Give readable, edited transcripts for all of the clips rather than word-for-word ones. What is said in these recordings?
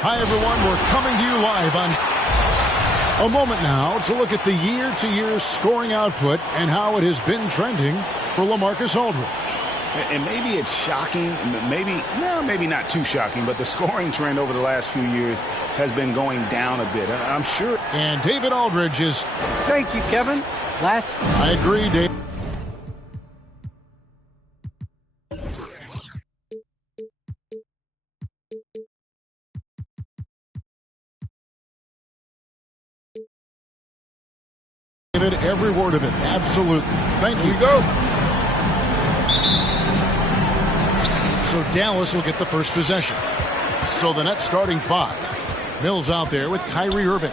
Hi, everyone. We're coming to you live on a moment now to look at the year-to-year scoring output and how it has been trending for LaMarcus Aldridge. And maybe it's shocking, maybe not too shocking, but the scoring trend over the last few years has been going down a bit. I'm sure. And David Aldridge is... Thank you, Kevin. I agree, Dave. Every word of it. Absolutely. Thank you. Go. So Dallas will get the first possession. So the Nets starting five. Mills out there with Kyrie Irving.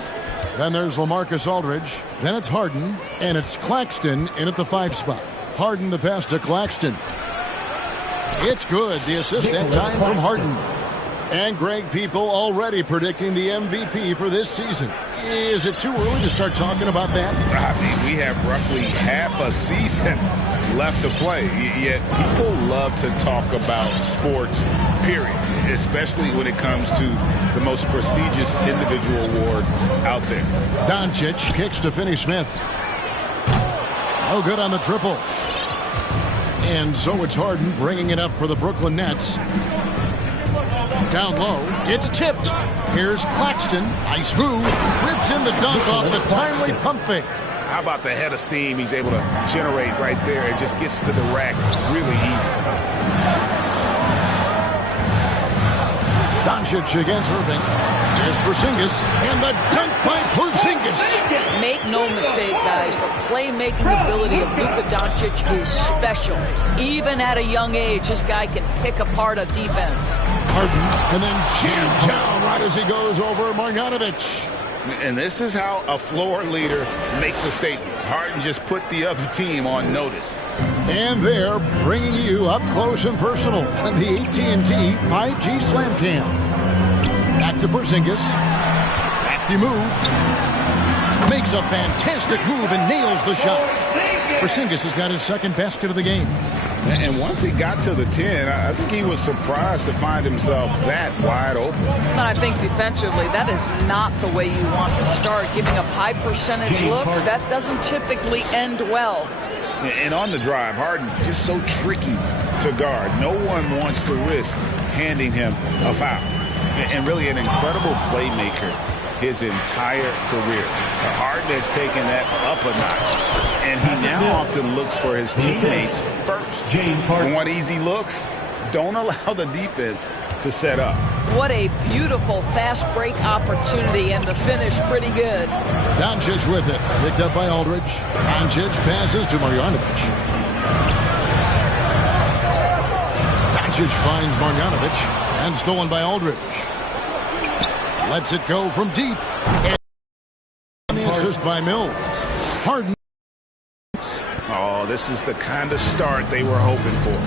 Then there's LaMarcus Aldridge. Then it's Harden. And it's Claxton in at the 5 spot. Harden the pass to Claxton. It's good. The assist that time from Harden. And Greg, people already predicting the MVP for this season. Is it too early to start talking about that? I mean, we have roughly half a season left to play. Yet people love to talk about sports, period, especially when it comes to the most prestigious individual award out there. Doncic kicks to Finney-Smith. Oh, good on the triple. And so it's Harden bringing it up for the Brooklyn Nets. Down low, it's tipped. Here's Claxton, nice move, rips in the dunk off the timely pump fake. How about the head of steam he's able to generate right there? It just gets to the rack really easy. Doncic against Irving. There's Porzingis, and the dunk by Porzingis. Make no mistake, guys, the playmaking ability of Luka Doncic is special. Even at a young age, this guy can pick apart a defense. Harden, and then jammed down right as he goes over Marjanovic. And this is how a floor leader makes a statement. Harden just put the other team on notice. And they're bringing you up close and personal on the AT&T 5G Slam Cam. Back to Porzingis. Crafty move. Makes a fantastic move and nails the shot. Porzingis has got his second basket of the game. And once he got to the 10, I think he was surprised to find himself that wide open. But I think defensively, that is not the way you want to start. Giving up high percentage looks, that doesn't typically end well. And on the drive, Harden just so tricky to guard. No one wants to risk handing him a foul. And really an incredible playmaker his entire career. Harden has taken that up a notch. And he now often looks for his teammates first. And what easy looks, don't allow the defense to set up. What a beautiful fast break opportunity, and the finish pretty good. Doncic with it. Picked up by Aldridge. Doncic passes to Marjanovic. Doncic finds Marjanovic and stolen by Aldridge. Lets it go from deep. And the assist by Mills. Harden. Oh, this is the kind of start they were hoping for.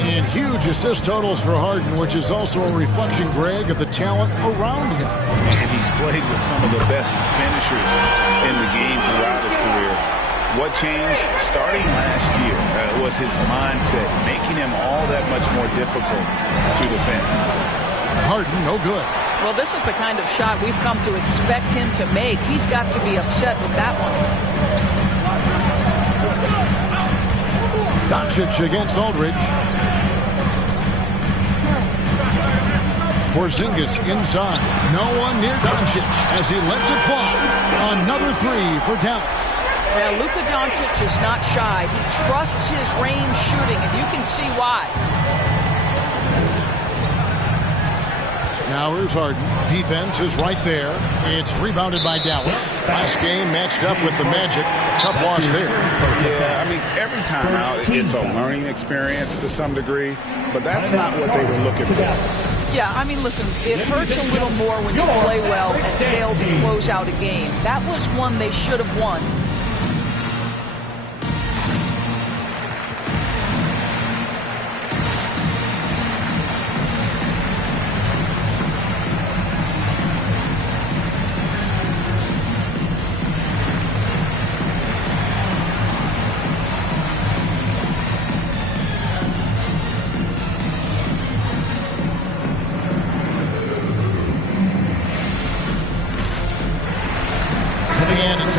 And huge assist totals for Harden, which is also a reflection, Greg, of the talent around him. And he's played with some of the best finishers in the game throughout his career. What changed starting last year was his mindset, making him all that much more difficult to defend. Harden, no good. Well, this is the kind of shot we've come to expect him to make. He's got to be upset with that one. Doncic against Aldridge. Porzingis inside. No one near Doncic as he lets it fly. Another three for Dallas. Well, Luka Doncic is not shy. He trusts his range shooting, and you can see why. Now here's Harden. Defense is right there. It's rebounded by Dallas. Last game matched up with the Magic. Tough loss there. Yeah, I mean, every time out, it's a learning experience to some degree, but that's not what they were looking for. Yeah, I mean, listen, it hurts a little more when you play well and fail to close out a game. That was one they should have won.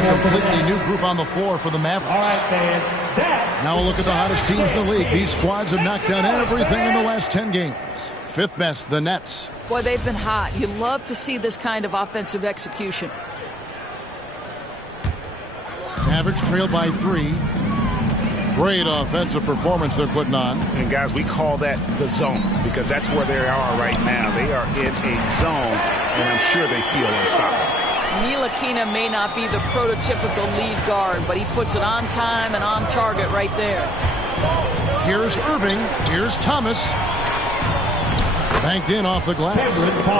a completely new group on the floor for the Mavericks. All right, fans. Now a look at the hottest teams in the league. These squads have knocked down everything in the last 10 games. Fifth best, the Nets. Boy, they've been hot. You love to see this kind of offensive execution. Mavericks trail by 3. Great offensive performance they're putting on. And guys, we call that the zone because that's where they are right now. They are in a zone, and I'm sure they feel unstoppable. Ntilikina may not be the prototypical lead guard, but he puts it on time and on target right there. Here's Irving. Here's Thomas. Banked in off the glass.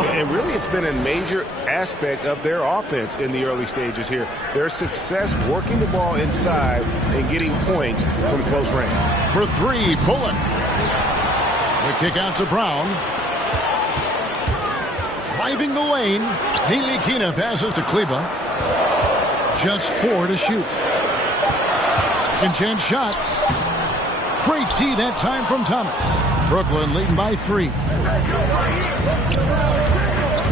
And really, it's been a major aspect of their offense in the early stages here. Their success working the ball inside and getting points from close range. For 3, Bullock. The kick out to Brown. Driving the lane. Ntilikina passes to Kleba. Just 4 to shoot. Second chance shot. Great D that time from Thomas. Brooklyn leading by 3.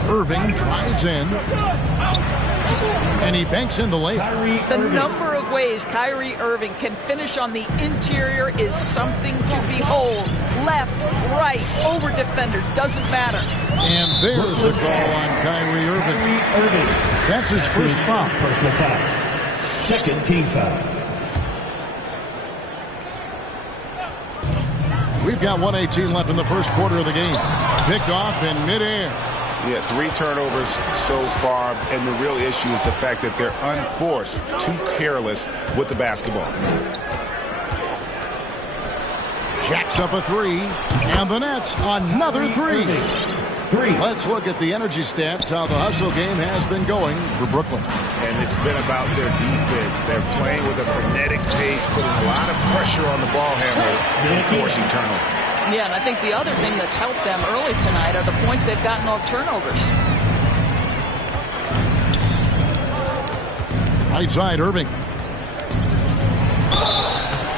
Irving drives in. And he banks in the layup. The number of ways Kyrie Irving can finish on the interior is something to behold. Left, right, over defender, doesn't matter. And there's the call on Kyrie Irving. That's his first foul. Personal foul. Second team foul. We've got 1:18 left in the first quarter of the game. Picked off in midair. Yeah, 3 turnovers so far, and the real issue is the fact that they're unforced, too careless with the basketball. Jacks up a 3, and the Nets another 3. Let's look at the energy stats, how the hustle game has been going for Brooklyn. And it's been about their defense. They're playing with a frenetic pace, putting a lot of pressure on the ball handlers and forcing turnovers. Yeah, and I think the other thing that's helped them early tonight are the points they've gotten off turnovers. Right side, Irving.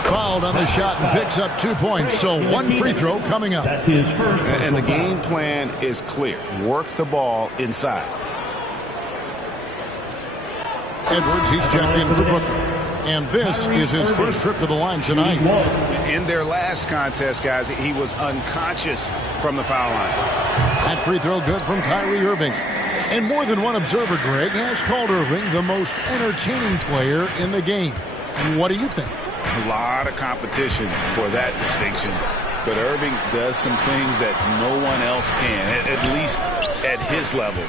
Fouled on the shot and picks up 2 points. So 1 free throw coming up. That's his first. And the game plan is clear. Work the ball inside. Edwards, he's checked in for Brooklyn. And this is his first trip to the line tonight. In their last contest, guys, he was unconscious from the foul line. That free throw good from Kyrie Irving. And more than one observer, Greg, has called Irving the most entertaining player in the game. What do you think? A lot of competition for that distinction. But Irving does some things that no one else can, at least at his level.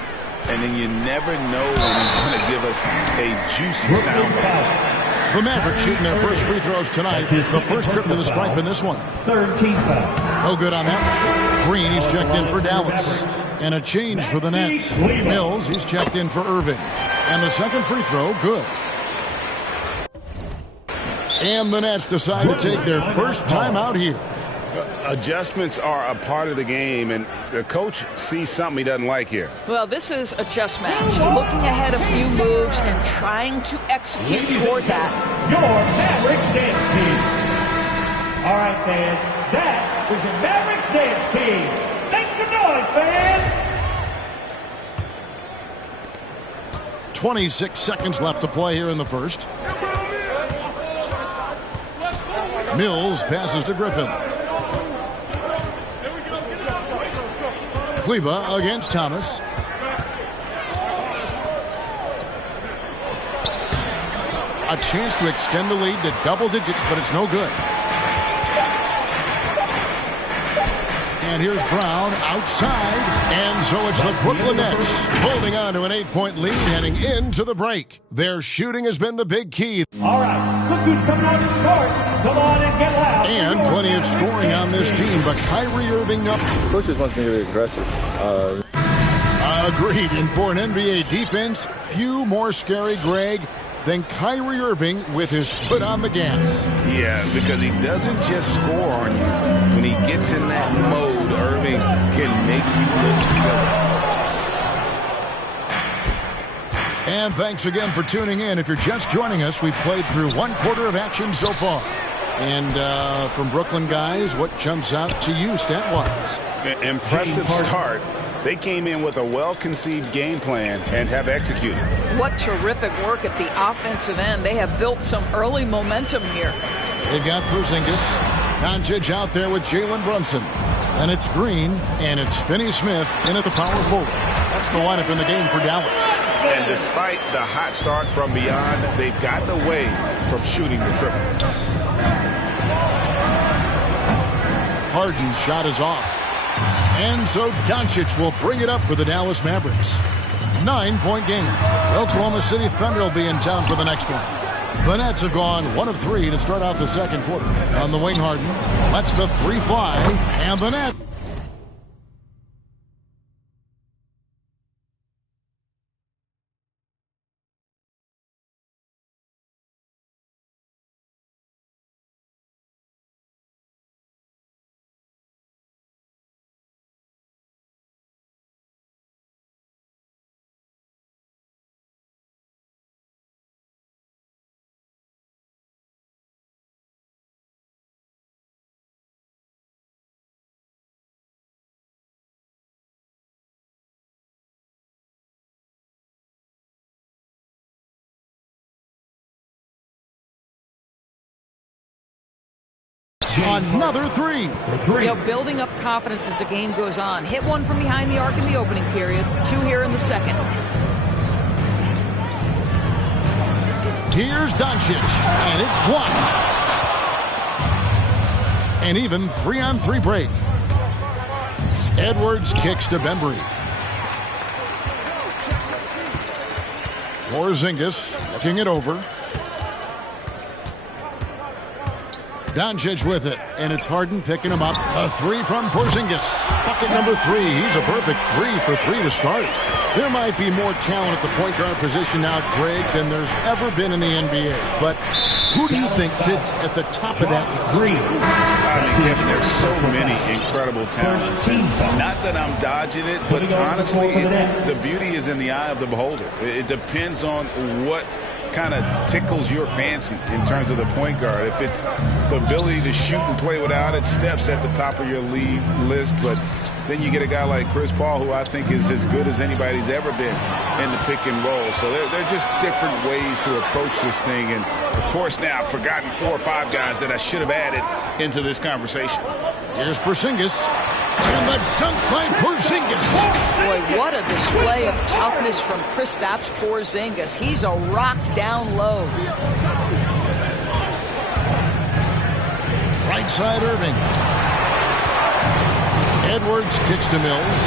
And then you never know when he's going to give us a juicy soundbite. The Mavericks shooting their first free throws tonight. The first trip to the stripe in this one. Third team foul. No good on that. Green, he's checked in for Dallas. And a change for the Nets. Mills, he's checked in for Irving. And the second free throw, good. And the Nets decide to take their first time out here. Adjustments are a part of the game, and the coach sees something he doesn't like here. Well, this is a chess match. Looking ahead a few moves and trying to execute toward that. Your Mavericks dance team. All right, fans. That was your Mavericks dance team. Make some noise, fans. 26 seconds left to play here in the first. Mills passes to Griffin. Kleba against Thomas. A chance to extend the lead to double digits, but it's no good. And here's Brown outside. And so it's the Brooklyn Nets holding on to an 8-point lead heading into the break. Their shooting has been the big key. All right, look who's coming on the court. Come on and get loud. And plenty of scoring on this team, but Kyrie Irving up. Coach just wants me to be aggressive. Agreed. And for an NBA defense, few more scary, Greg, than Kyrie Irving with his foot on the gas. Yeah, because he doesn't just score on you. When he gets in that mode, Irving can make you look silly. And thanks again for tuning in. If you're just joining us, we've played through 1 quarter of action so far. And from Brooklyn, guys, what jumps out to you stat-wise? Impressive start. They came in with a well-conceived game plan and have executed. What terrific work at the offensive end. They have built some early momentum here. They've got Porzingis. Doncic out there with Jalen Brunson. And it's Green, and it's Finney-Smith in at the power forward. That's the lineup in the game for Dallas. And despite the hot start from beyond, they've gotten away from shooting the triple. Harden's shot is off. And so Doncic will bring it up for the Dallas Mavericks. 9-point game. The Oklahoma City Thunder will be in town for the next one. The Nets have gone 1 of 3 to start out the second quarter. On the wing, Harden lets the three fly, and the net. Another three. You know, building up confidence as the game goes on. Hit one from behind the arc in the opening period. 2 here in the second. Here's Doncic, and it's blocked. An even 3-on-3 break. Edwards kicks to Bembry. Porzingis looking it over. Doncic with it, and it's Harden picking him up. A three from Porzingis. Bucket number 3. He's a perfect 3 for 3 to start. There might be more talent at the point guard position now, Greg, than there's ever been in the NBA. But who do you think sits at the top of that list? I mean, Kevin, there's so many incredible talents. And not that I'm dodging it, but honestly, the beauty is in the eye of the beholder. It depends on what kind of tickles your fancy in terms of the point guard. If it's the ability to shoot and play without it, Steph's at the top of your league list. But then you get a guy like Chris Paul, who I think is as good as anybody's ever been in the pick and roll. So they're just different ways to approach this thing. And, of course, now I've forgotten 4 or 5 guys that I should have added into this conversation. Here's Porzingis. And the dunk by Porzingis. Boy, what a display of toughness from Kristaps Porzingis. He's a rock down low. Right side, Irving. Edwards kicks to Mills.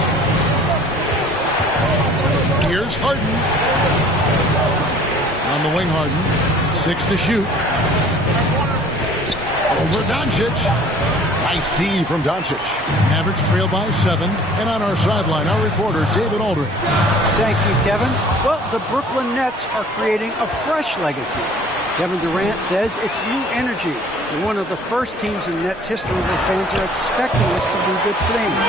Here's Harden. On the wing, Harden. 6 to shoot. Over Doncic. Nice D from Doncic. Mavericks trail by 7. And on our sideline, our reporter, David Aldridge. Thank you, Kevin. Well, the Brooklyn Nets are creating a fresh legacy. Kevin Durant says it's new energy. We're one of the first teams in Nets history where fans are expecting us to do good things.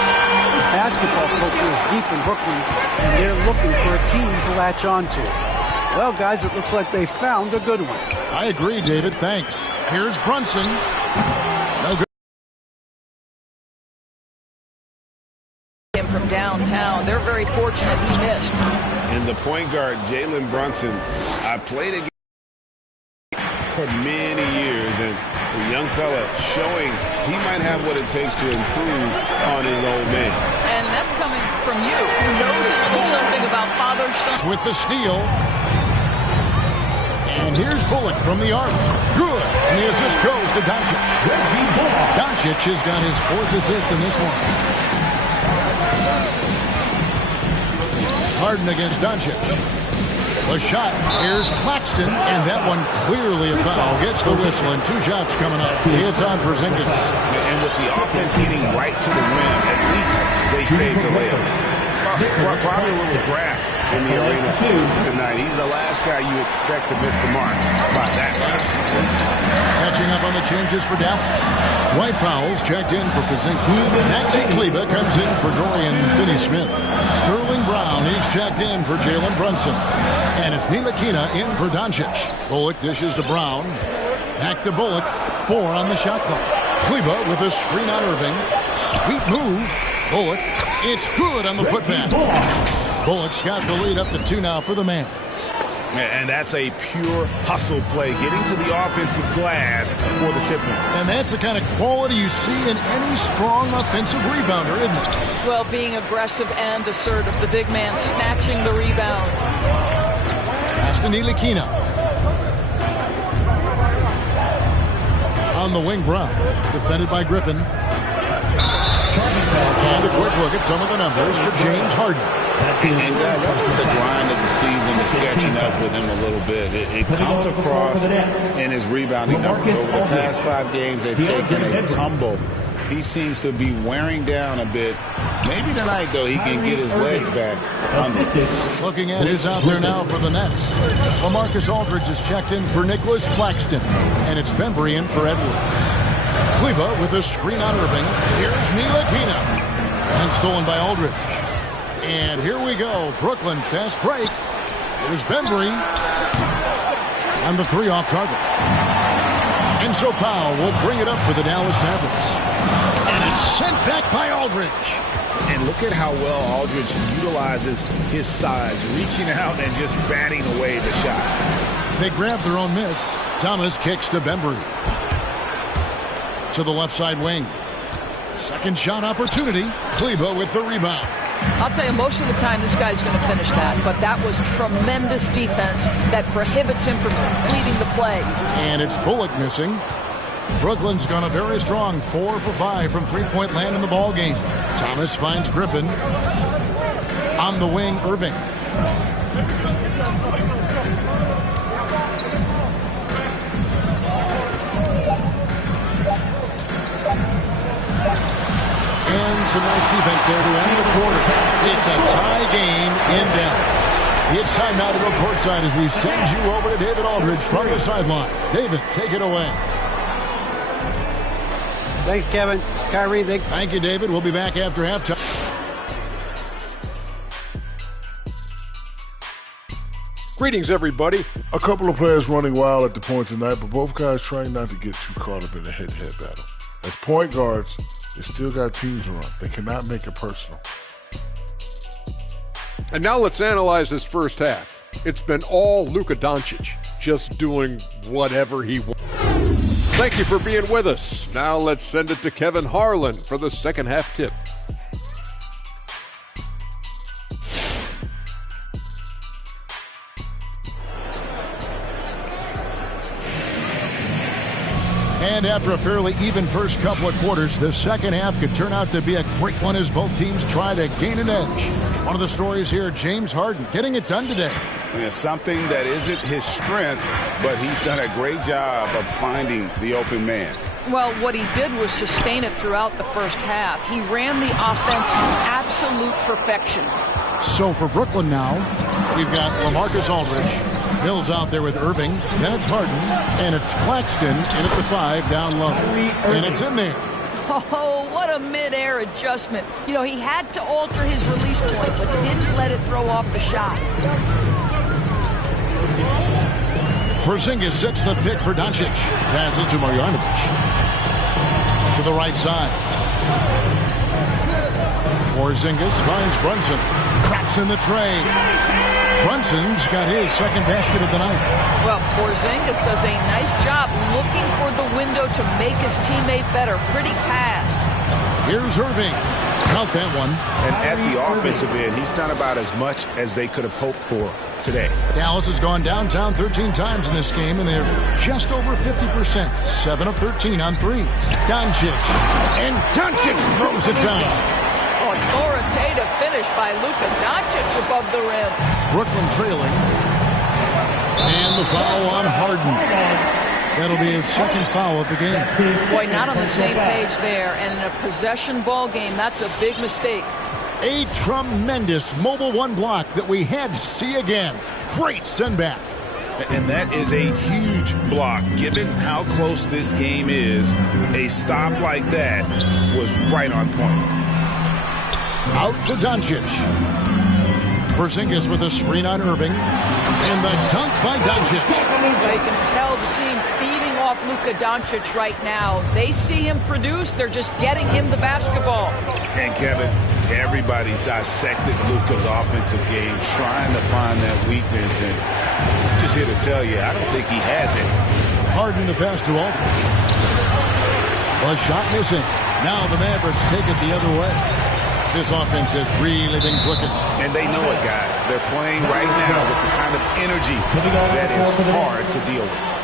Basketball culture is deep in Brooklyn, and they're looking for a team to latch onto. Well, guys, it looks like they found a good one. I agree, David. Thanks. Here's Brunson. No good. Him from downtown. They're very fortunate he missed. And the point guard, Jalen Brunson, I played against for many years, and the young fella showing he might have what it takes to improve on his old man. And that's coming from you, who knows a little something about father-son. With the steal. And here's Bullock from the arc. Good. And the assist goes to Doncic. Doncic has got his 4th assist in this one. Harden against Doncic. The shot. Here's Claxton. And that one clearly a foul. Gets the whistle, and 2 shots coming up. It's on Porzingis. And with the offense getting right to the rim, at least they saved the layup. Probably a little draft in the arena tonight. He's the last guy you expect to miss the mark by that much. Catching up on the changes for Dallas. Dwight Powell's checked in for Porzingis. Maxi Kleber comes in for Dorian Finney-Smith. Sterling Brown, he's checked in for Jalen Brunson. And it's Ntilikina in for Doncic. Bullock dishes to Brown. Back to Bullock. 4 on the shot clock. Kleber with a screen on Irving. Sweet move. Bullock. It's good on the putback. Bullock's got the lead up to 2 now for the Mavs. And that's a pure hustle play, getting to the offensive glass for the tip-in. And that's the kind of quality you see in any strong offensive rebounder, isn't it? Well, being aggressive and assertive. The big man snatching the rebound. Pass to Ntilikina. On the wing, Brown. Defended by Griffin. And a quick look at some of the numbers for James Harden. And guys, I think the grind of the season is catching up with him a little bit. It comes across in his rebounding numbers. Over the past 5 games, they've taken a tumble. He seems to be wearing down a bit. Maybe tonight, though, he can get his legs back. Looking at who's out there now for the Nets. LaMarcus Aldridge is checked in for Nicholas Claxton. And it's Bembry in for Edwards. Kleba with a screen on Irving. Here's Ntilikina. And stolen by Aldridge. And here we go. Brooklyn fast break. Here's Bembry. And the 3 off target. And so Powell will bring it up for the Dallas Mavericks. And it's sent back by Aldridge. And look at how well Aldridge utilizes his size, reaching out and just batting away the shot. They grab their own miss. Thomas kicks to Bembry. To the left side wing. Second shot opportunity. Kleba with the rebound. I'll tell you, most of the time this guy's going to finish that, but that was tremendous defense that prohibits him from completing the play. And it's Bullock missing. Brooklyn's gone a very strong 4 for 5 from three-point land in the ball game. Thomas finds Griffin. On the wing, Irving. And some nice defense there to end the quarter. It's a tie game in Dallas. It's time now to go courtside as we send you over to David Aldridge from the sideline. David, take it away. Thanks, Kevin. Kyrie, thank you, David. We'll be back after halftime. Greetings, everybody. A couple of players running wild at the point tonight, but both guys trying not to get too caught up in a head-to-head battle. As point guards, they still got teams to run. They cannot make it personal. And now let's analyze this first half. It's been all Luka Doncic, just doing whatever he wants. Thank you for being with us. Now let's send it to Kevin Harlan for the second half tip. And after a fairly even first couple of quarters, the second half could turn out to be a great one as both teams try to gain an edge. One of the stories here, James Harden getting it done today. Yeah, something that isn't his strength, but he's done a great job of finding the open man. Well, what he did was sustain it throughout the first half. He ran the offense to absolute perfection. So for Brooklyn now, we've got LaMarcus Aldridge. Mills out there with Irving. Then it's Harden. And it's Claxton in at the 5 down low. And it's in there. Oh, what a mid-air adjustment. You know, he had to alter his release point, but didn't let it throw off the shot. Porzingis sets the pick for Doncic. Passes to Marjanovic. To the right side. Porzingis finds Brunson. Craps in the tray. Brunson's got his second basket of the night. Well, Porzingis does a nice job looking for the window to make his teammate better. Pretty pass. Here's Irving. Count that one. And at the offensive end, he's done about as much as they could have hoped for today. Dallas has gone downtown 13 times in this game, and they're just over 50%. 7 of 13 on threes. Doncic. And Doncic throws it down. Authoritative finish by Luka Doncic above the rim. Brooklyn trailing. And the foul on Harden. That'll be his second foul of the game. Boy, not on the same page there. And in a possession ball game, that's a big mistake. A tremendous mobile one block that we had to see again. Great send back. And that is a huge block. Given how close this game is, a stop like that was right on point. Out to Doncic. Porzingis with a screen on Irving. And the dunk by Doncic. You can tell the team feeding off off Luka Doncic right now. They see him produce. They're just getting him the basketball. And Kevin, everybody's dissected Luka's offensive game, trying to find that weakness. And I'm just here to tell you, I don't think he has it. Harden the pass to Aldridge. A shot missing. Now the Mavericks take it the other way. This offense has really been clicking. And they know it, guys. They're playing right now with the kind of energy that is hard to deal with.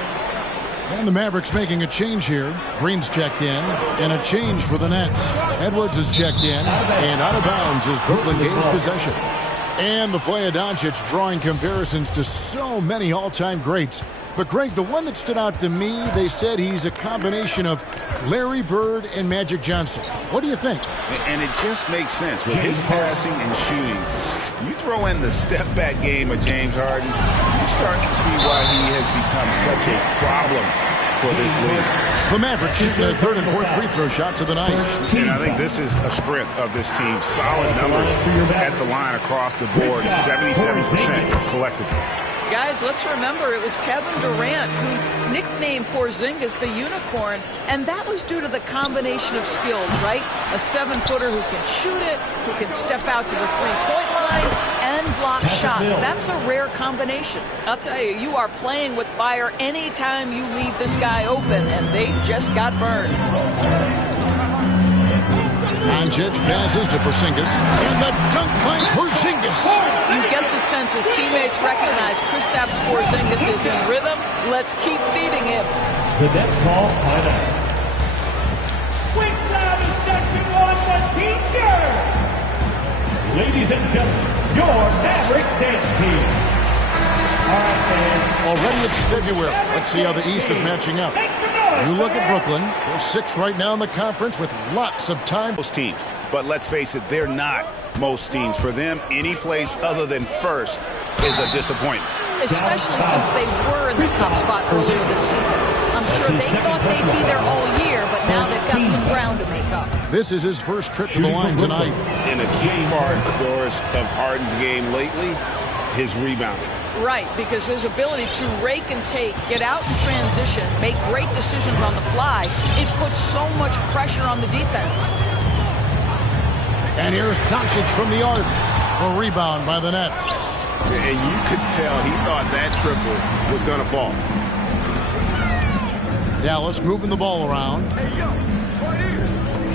And the Mavericks making a change here. Green's checked in, and a change for the Nets. Edwards is checked in, and out of bounds is Brooklyn gains possession. And the play of Doncic drawing comparisons to so many all-time greats. But, Greg, the one that stood out to me, they said he's a combination of Larry Bird and Magic Johnson. What do you think? And it just makes sense. With his passing and shooting, you throw in the step-back game of James Harden, you start to see why he has become such a problem for this league. The Mavericks shooting their third and fourth free throw shots of the night. And I think this is a strength of this team. Solid numbers at the line across the board, 77% collectively. Guys, let's remember it was Kevin Durant who nicknamed Porzingis the Unicorn, and that was due to the combination of skills, right? A 7-footer who can shoot it, who can step out to the three-point line, and block shots. That's a rare combination. I'll tell you, you are playing with fire anytime you leave this guy open, and they just got burned. Doncic passes to Porzingis, and the dunk by Porzingis. You get the sense his teammates recognize Kristaps Porzingis is in rhythm. Let's keep feeding him. The Nets call timeout. Quick grab is section on the t-shirt. Ladies and gentlemen, your Mavericks dance team. All right, fans. Already it's February. Let's see how the East is matching up. You look at Brooklyn. They're 6th right now in the conference with lots of time. Most teams, but let's face it, they're not most teams. For them, any place other than first is a disappointment. Especially since they were in the top spot earlier this season. I'm sure they thought they'd be there all year, but now they've got some ground to make up. This is his first trip to the line tonight. And a key part, of course, of Harden's game lately, his rebounding. Right, because his ability to rake and take, get out in transition, make great decisions on the fly, it puts so much pressure on the defense. And here's Doncic from the arc. A rebound by the Nets. And you could tell he thought that triple was going to fall. Dallas moving the ball around.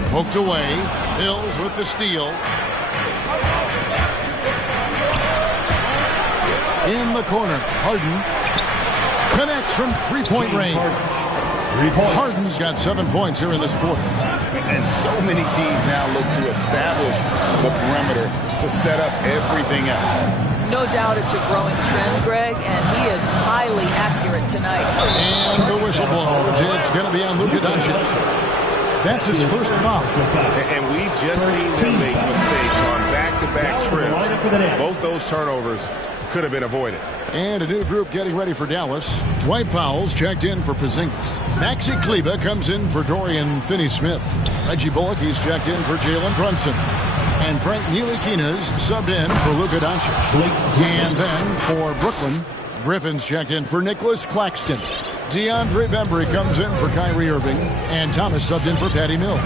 Poked away. Hills with the steal. In the corner, Harden connects from three-point range. Harden's got 7 points here in this quarter. And so many teams now look to establish the perimeter to set up everything else. No doubt it's a growing trend, Greg, and he is highly accurate tonight. And the whistle blows. It's going to be on Luka Doncic. That's his first foul. And we've just seen him make mistakes on back-to-back trips. Both those turnovers could have been avoided. And a new group getting ready for Dallas. Dwight Powell's checked in for Porzingis. Maxi Kleber comes in for Dorian Finney-Smith. Reggie Bullock, he's checked in for Jalen Brunson. And Frank Ntilikina's subbed in for Luka Doncic. And then for Brooklyn, Griffin's checked in for Nicholas Claxton. DeAndre Bembry comes in for Kyrie Irving. And Thomas subbed in for Patty Mills.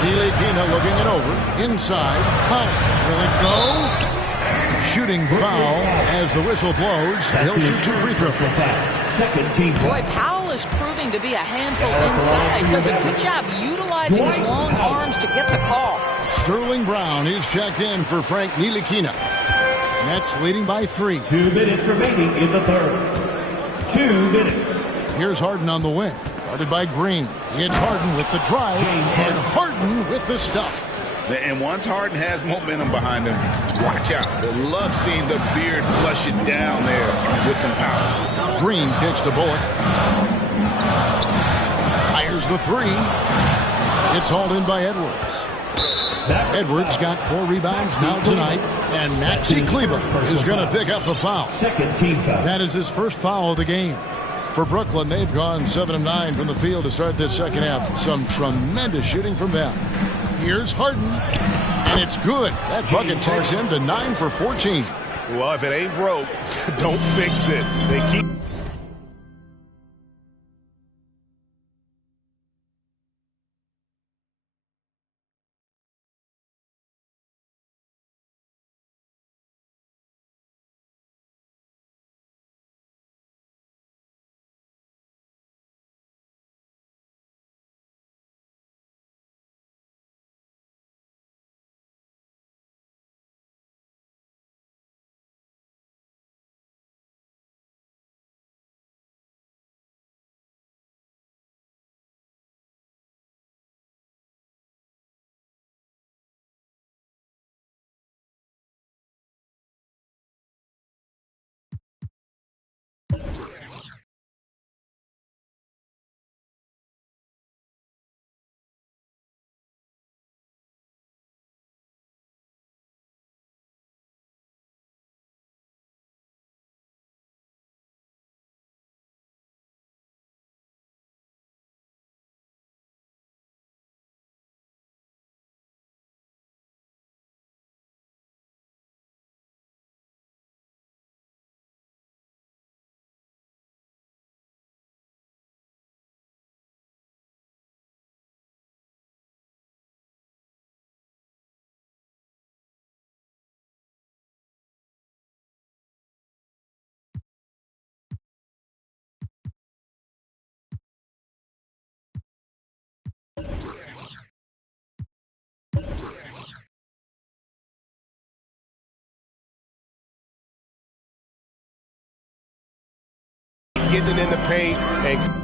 Ntilikina looking it over. Inside. Powell. Will it go? Shooting foul as the whistle blows. He'll shoot 2 free throws. Second team. Boy, Powell is proving to be a handful inside. Does a good job utilizing his long arms to get the call. Sterling Brown is checked in for Frank Ntilikina. Nets leading by 3. 2 minutes remaining in the third. 2 minutes. Here's Harden on the wing. Guarded by Green. It's Harden with the drive. And Harden with the stuff. And once Harden has momentum behind him, watch out. They love seeing the beard flush it down there with some power. Green kicks to Bullock. Fires the 3. It's hauled in by Edwards. Edwards got 4 rebounds now tonight. And Maxi Kleber is going to pick up the foul. Second team foul. That is his first foul of the game. For Brooklyn, they've gone 7 of 9 from the field to start this second half. Some tremendous shooting from them. Here's Harden, and it's good. That bucket takes him to 9 for 14. Well, if it ain't broke, don't fix it. They keep... Getting in the paint and...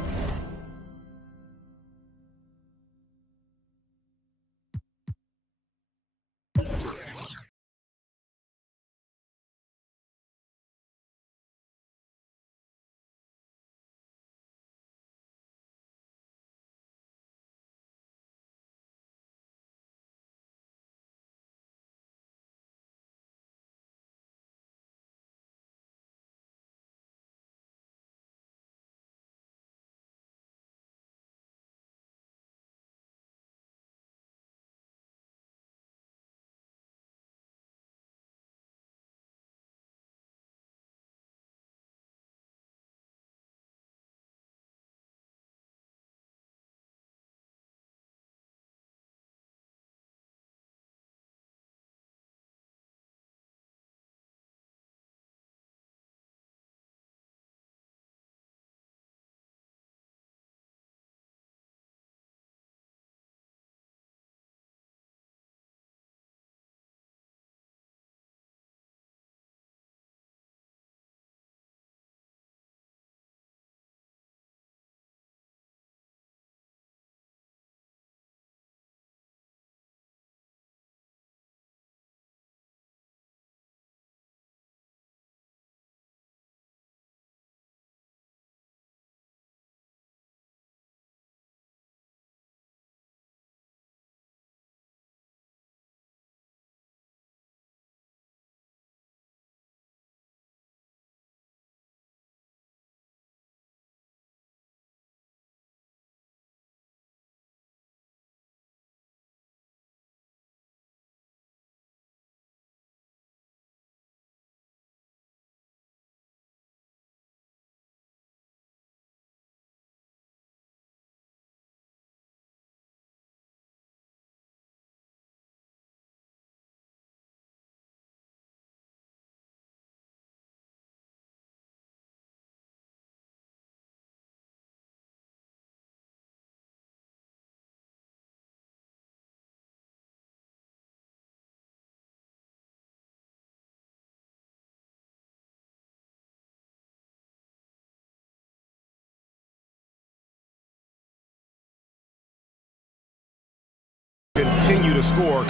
continue to score.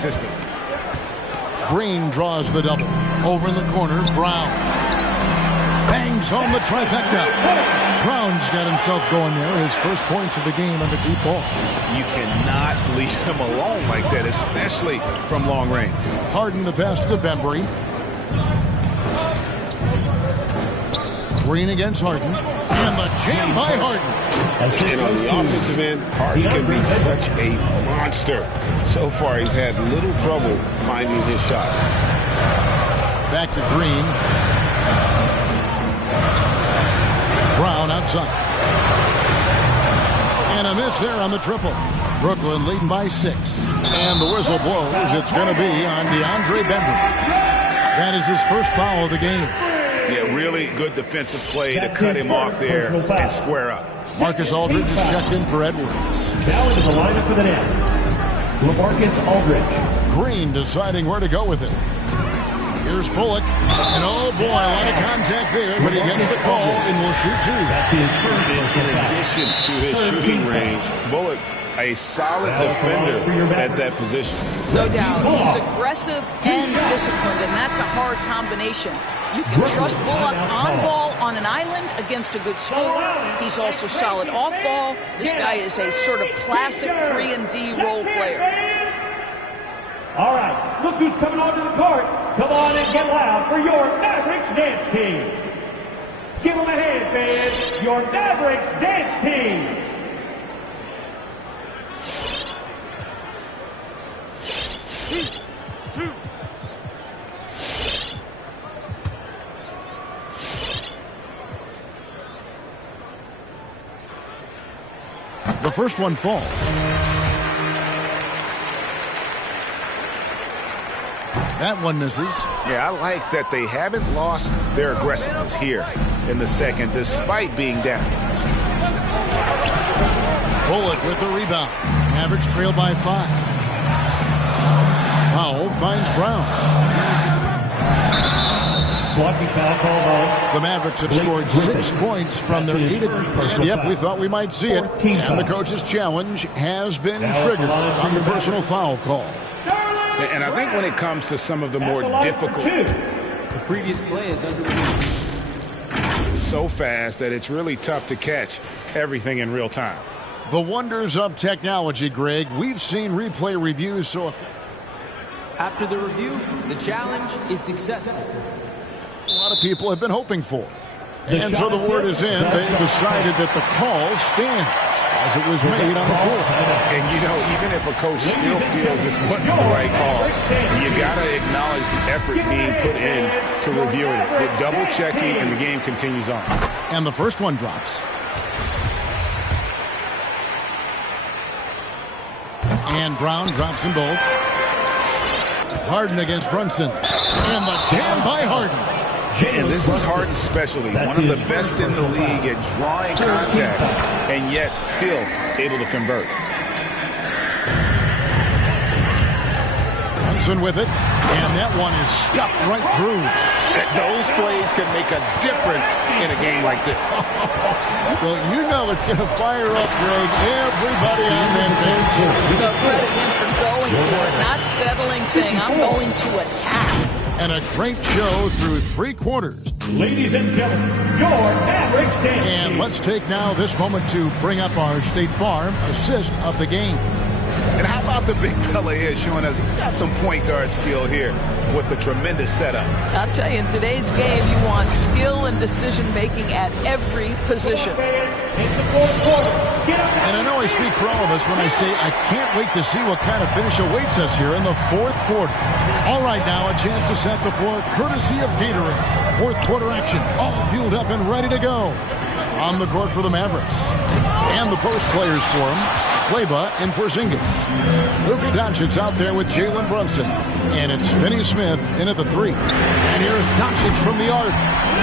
consistent. Green draws the double. Over in the corner, Brown. Bangs home the trifecta. Brown's got himself going there. His first points of the game on the deep ball. You cannot leave him alone like that, especially from long range. Harden the pass to Bembry. Green against Harden. And the jam by Harden. And on the offensive end, Harden can be such a monster. So far, he's had little trouble finding his shots. Back to Green. Brown outside. And a miss there on the triple. Brooklyn leading by 6. And the whistle blows. It's going to be on DeAndre Bembry. That is his first foul of the game. Yeah, really good defensive play to cut him off there and square up. Marcus Aldridge is checked in for Edwards. Now into the lineup for the Nets, LaMarcus Aldridge. Green deciding where to go with it. Here's Bullock. And oh boy, a lot of contact there, but he gets the call and will shoot 2. That's his first In addition to his shooting range, Bullock, a solid defender at that position. No doubt. He's aggressive and disciplined, and that's a hard combination. You can trust Bullock on ball on an island against a good scorer. He's also solid off ball. This guy is a sort of classic 3-and-D role player. All right, look who's coming onto the court. Come on and get loud for your Mavericks dance team. Give them a hand, fans. Your Mavericks dance team. The first one falls. That one misses. Yeah, I like that they haven't lost their aggressiveness here in the second, despite being down. Bullock with the rebound. Mavericks trail by 5. Powell finds Brown. Blocking foul called on. The Mavericks have scored 6 points from their 8. And yep, we thought we might see it. And the coach's challenge has been triggered on the personal foul call. And I think when it comes to some of the more difficult, the previous play is under review. So fast that it's really tough to catch everything in real time. The wonders of technology, Greg. We've seen replay reviews so after the review, the challenge is successful. A lot of people have been hoping for. And so the word is in. They decided that the call stands as it was made on the floor. And, you know, even if a coach still feels this wasn't the right call, you got to acknowledge the effort being put in to reviewing it. With double checking, and the game continues on. And the first one drops. And Brown drops them both. Harden against Brunson. And the jam by Harden. And this is Harden's specialty. One of the best in the league at drawing contact, and yet still able to convert. Brunson with it. And that one is stuffed right through. Those plays can make a difference in a game like this. Well, you know it's going to fire up, Greg. Everybody on that bench. Credit him for going for it, not settling, saying, I'm going to attack. And a great show through 3 quarters. Ladies and gentlemen, your Mavericks dance team. And let's take now this moment to bring up our State Farm assist of the game. And how about the big fella here showing us he's got some point guard skill here with the tremendous setup. I'll tell you, in today's game, you want skill and decision-making at every position. And I know I speak for all of us when I say I can't wait to see what kind of finish awaits us here in the 4th quarter. All right, now a chance to set the floor courtesy of Gatorade. 4th quarter action, all fueled up and ready to go. On the court for the Mavericks. And the post players for him, Flava and Porzingis. Luka Doncic out there with Jalen Brunson. And it's Finney-Smith in at the 3. And here's Doncic from the arc.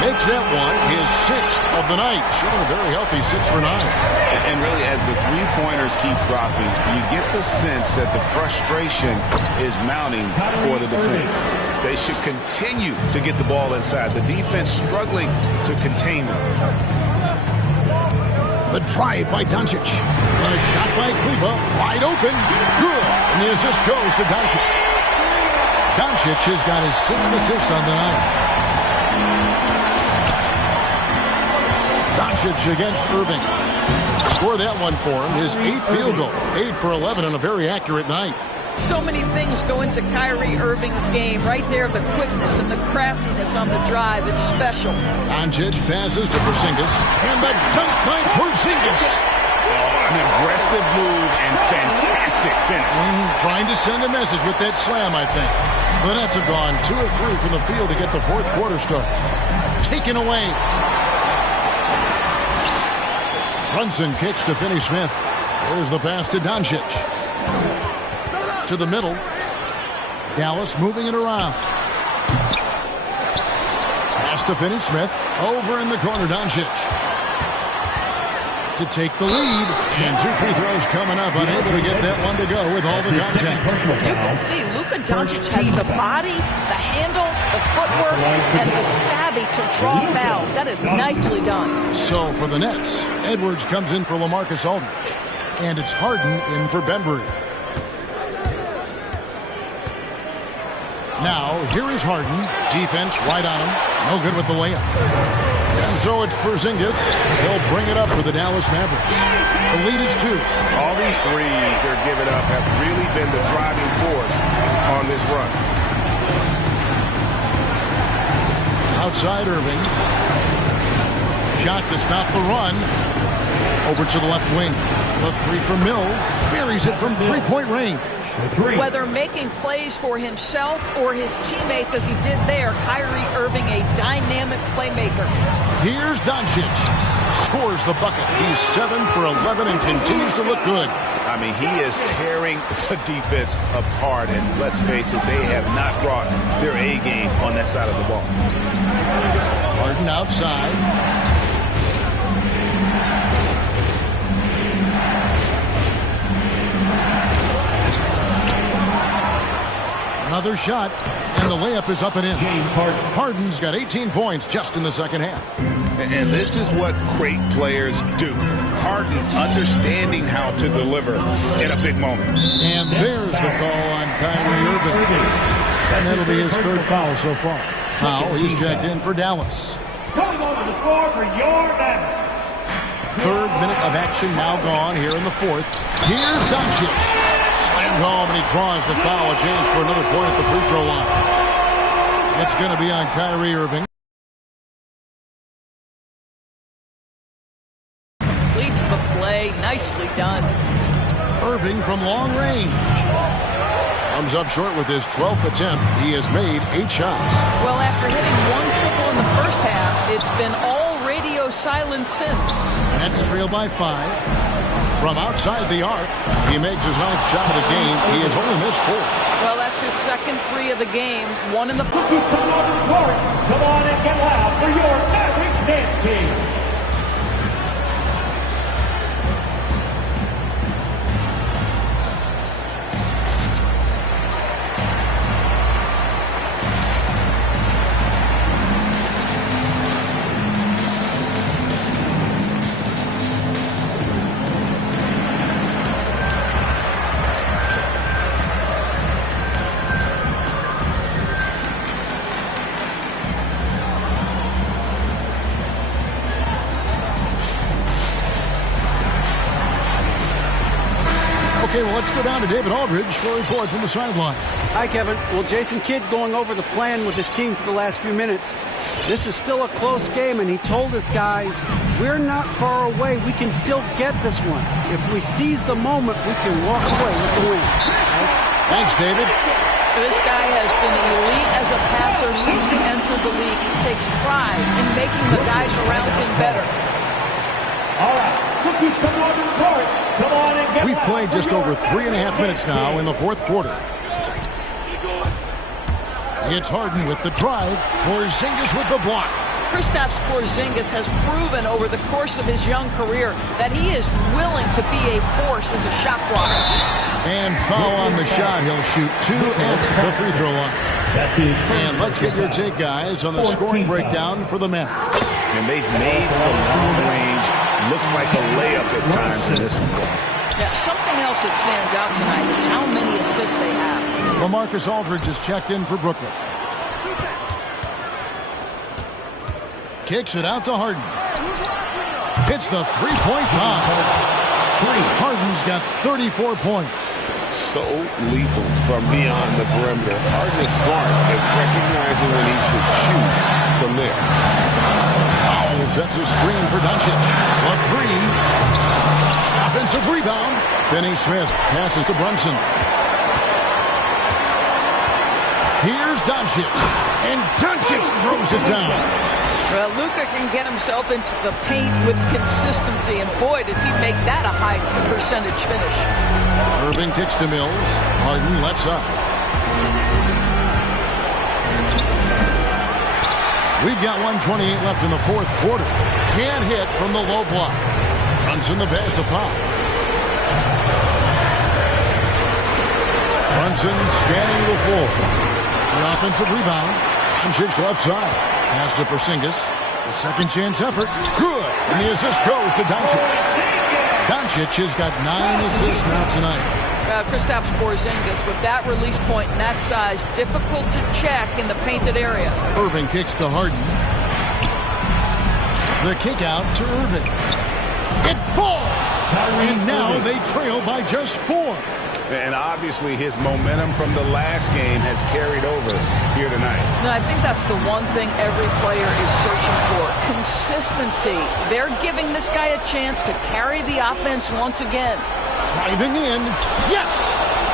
Makes that one his 6th of the night. Showing a very healthy 6 for 9. And really, as the three-pointers keep dropping, you get the sense that the frustration is mounting for the defense. They should continue to get the ball inside. The defense struggling to contain them. The drive by Doncic. A shot by Kleba. Wide open. Good. And the assist goes to Doncic. Doncic has got his 6th assist on the night. Doncic against Irving. Score that one for him. His 8th field goal. 8 for 11 on a very accurate night. So many things go into Kyrie Irving's game. Right there, the quickness and the craftiness on the drive. It's special. Doncic passes to Porzingis. And the dunk by Porzingis. An aggressive move and fantastic finish. Trying to send a message with that slam, I think. The Nets have gone 2 of 3 from the field to get the 4th quarter started. Taken away. Brunson kicks to Finney-Smith. There's the pass to Doncic. To the middle. Dallas moving it around. Pass to Finney-Smith. Over in the corner, Doncic. To take the lead. And 2 free throws coming up. Unable to get that one to go with all the contact. You can see Luka Doncic has the body, the handle, the footwork, and the savvy to draw fouls. That is nicely done. So for the Nets, Edwards comes in for LaMarcus Aldridge. And it's Harden in for Bembry. Now, here is Harden. Defense right on him. No good with the layup. And so it's Porzingis. He'll bring it up for the Dallas Mavericks. The lead is 2. All these threes they're giving up have really been the driving force on this run. Outside Irving. Shot to stop the run. Over to the left wing. The 3 from Mills. Buries it from 3-point range. Whether making plays for himself or his teammates as he did there, Kyrie Irving a dynamic playmaker. Here's Doncic. Scores the bucket. He's 7 for 11 and continues to look good. I mean, he is tearing the defense apart. And let's face it, they have not brought their A game on that side of the ball. Harden outside. Another shot, and the layup is up and in. Harden's got 18 points just in the second half. And this is what great players do. Harden understanding how to deliver in a big moment. And there's the call on Kyrie Irving. And that'll be his 3rd foul so far. Foul, he's checked in for Dallas. Coming on to the floor for your Mavericks. 3rd minute of action now gone here in the 4th. Here's Doncic. Slammed home, and he draws the foul. A chance for another point at the free throw line. It's going to be on Kyrie Irving. Completes the play. Nicely done. Irving from long range. Comes up short with his 12th attempt. He has made 8 shots. Well, after hitting 1 triple in the first half, it's been all radio silence since. Nets trail by 5. From outside the arc, he makes his 9th shot of the game. He has only missed 4. Well, that's his 2nd 3 of the game. 1 in the... Come on and get loud for your Mavericks dance team. Okay, well, let's go down to David Aldridge for a report from the sideline. Hi, Kevin. Well, Jason Kidd going over the plan with his team for the last few minutes. This is still a close game, and he told us, guys, we're not far away. We can still get this one. If we seize the moment, we can walk away with the win. Guys? Thanks, David. This guy has been elite as a passer since he entered the league. He takes pride in making the guys around him better. All right, cookies come on to the court. Come on and get We've played just over 3.5 minutes now in the 4th quarter. It's Harden with the drive. Porzingis with the block. Kristaps Porzingis has proven over the course of his young career that he is willing to be a force as a shot blocker. And foul on the shot. He'll shoot 2 at the free throw line. And let's get your take, guys, on the scoring breakdown for the Mavericks. And they've made the long range look like a layup at times in this one, guys. Yeah, something else that stands out tonight is how many assists they have. LaMarcus Aldridge is checked in for Brooklyn. Kicks it out to Harden. Hits the three-point bomb. Harden's got 34 points. So lethal from beyond the perimeter. Harden is smart at recognizing when he should shoot from there. Powell sets a screen for Doncic. A three. Offensive rebound. Finney-Smith passes to Brunson. Here's Doncic. And Doncic throws it down. Well, Luka can get himself into the paint with consistency, and boy, does he make that a high percentage finish. Irving kicks to Mills. Harden left side. We've got 1:28 left in the fourth quarter. Can't hit from the low block. Brunson the pass to Pop. Brunson scanning the floor. The offensive rebound. Doncic left side. Pass to Porzingis. The second chance effort. Good. And the assist goes to Doncic. Doncic has got 9 assists now tonight. Kristaps Porzingis with that release point and that size, difficult to check in the painted area. Irving kicks to Harden. The kick out to Irving. It falls. And now they trail by just 4. And obviously his momentum from the last game has carried over here tonight. No, I think that's the one thing every player is searching for. Consistency. They're giving this guy a chance to carry the offense once again. Driving in. Yes!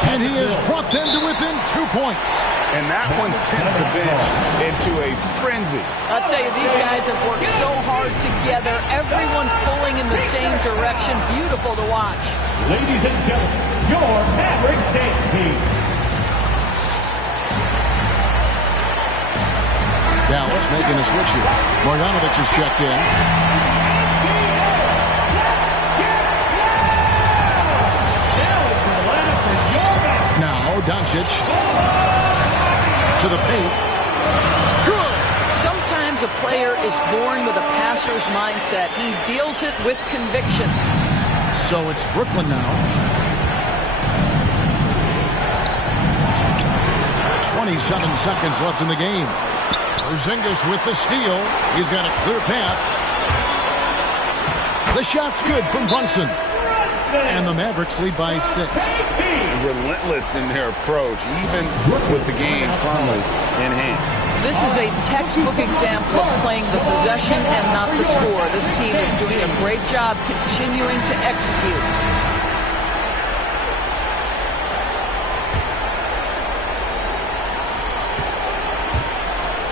And he has brought them to within 2 points. And that one sends the bench into a frenzy. I'll tell you, these guys have worked so hard together. Everyone pulling in the same direction. Beautiful to watch. Ladies and gentlemen, your Mavericks dance team. Dallas making a switch here. Marjanovic is checked in. Now Doncic to the paint. Good. Sometimes a player is born with a passer's mindset. He deals it with conviction. So it's Brooklyn now. 27 seconds left in the game. Porzingis with the steal. He's got a clear path. The shot's good from Brunson. And the Mavericks lead by 6. Relentless in their approach, even with the game firmly in hand. This is a textbook example of playing the possession and not the score. This team is doing a great job continuing to execute.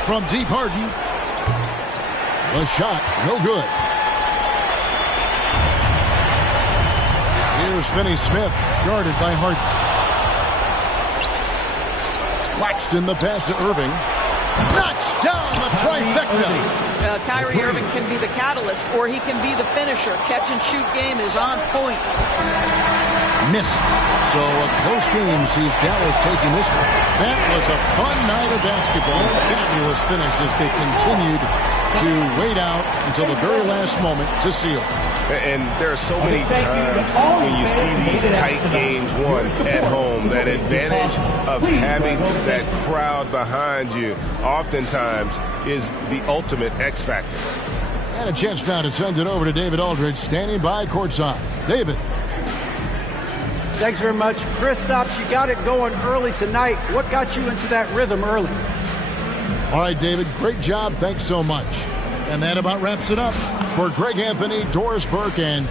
From deep, Harden. The shot, no good. Here's Finney-Smith, guarded by Harden. Claxton the pass to Irving. Knocks down the trifecta. Kyrie Irving can be the catalyst, or he can be the finisher. Catch-and-shoot game is on point. Missed. So a close game sees Dallas taking this one. That was a fun night of basketball. Fabulous finish as they continued to wait out until the very last moment to seal. And there are so many times when you see these tight games won at home, that advantage of having that crowd behind you oftentimes is the ultimate X factor. And a chance now to send it over to David Aldridge, standing by courtside. David. Thanks very much. Kristaps, you got it going early tonight. What got you into that rhythm early? All right, David, great job. Thanks so much. And that about wraps it up for Greg Anthony, Doris Burke, and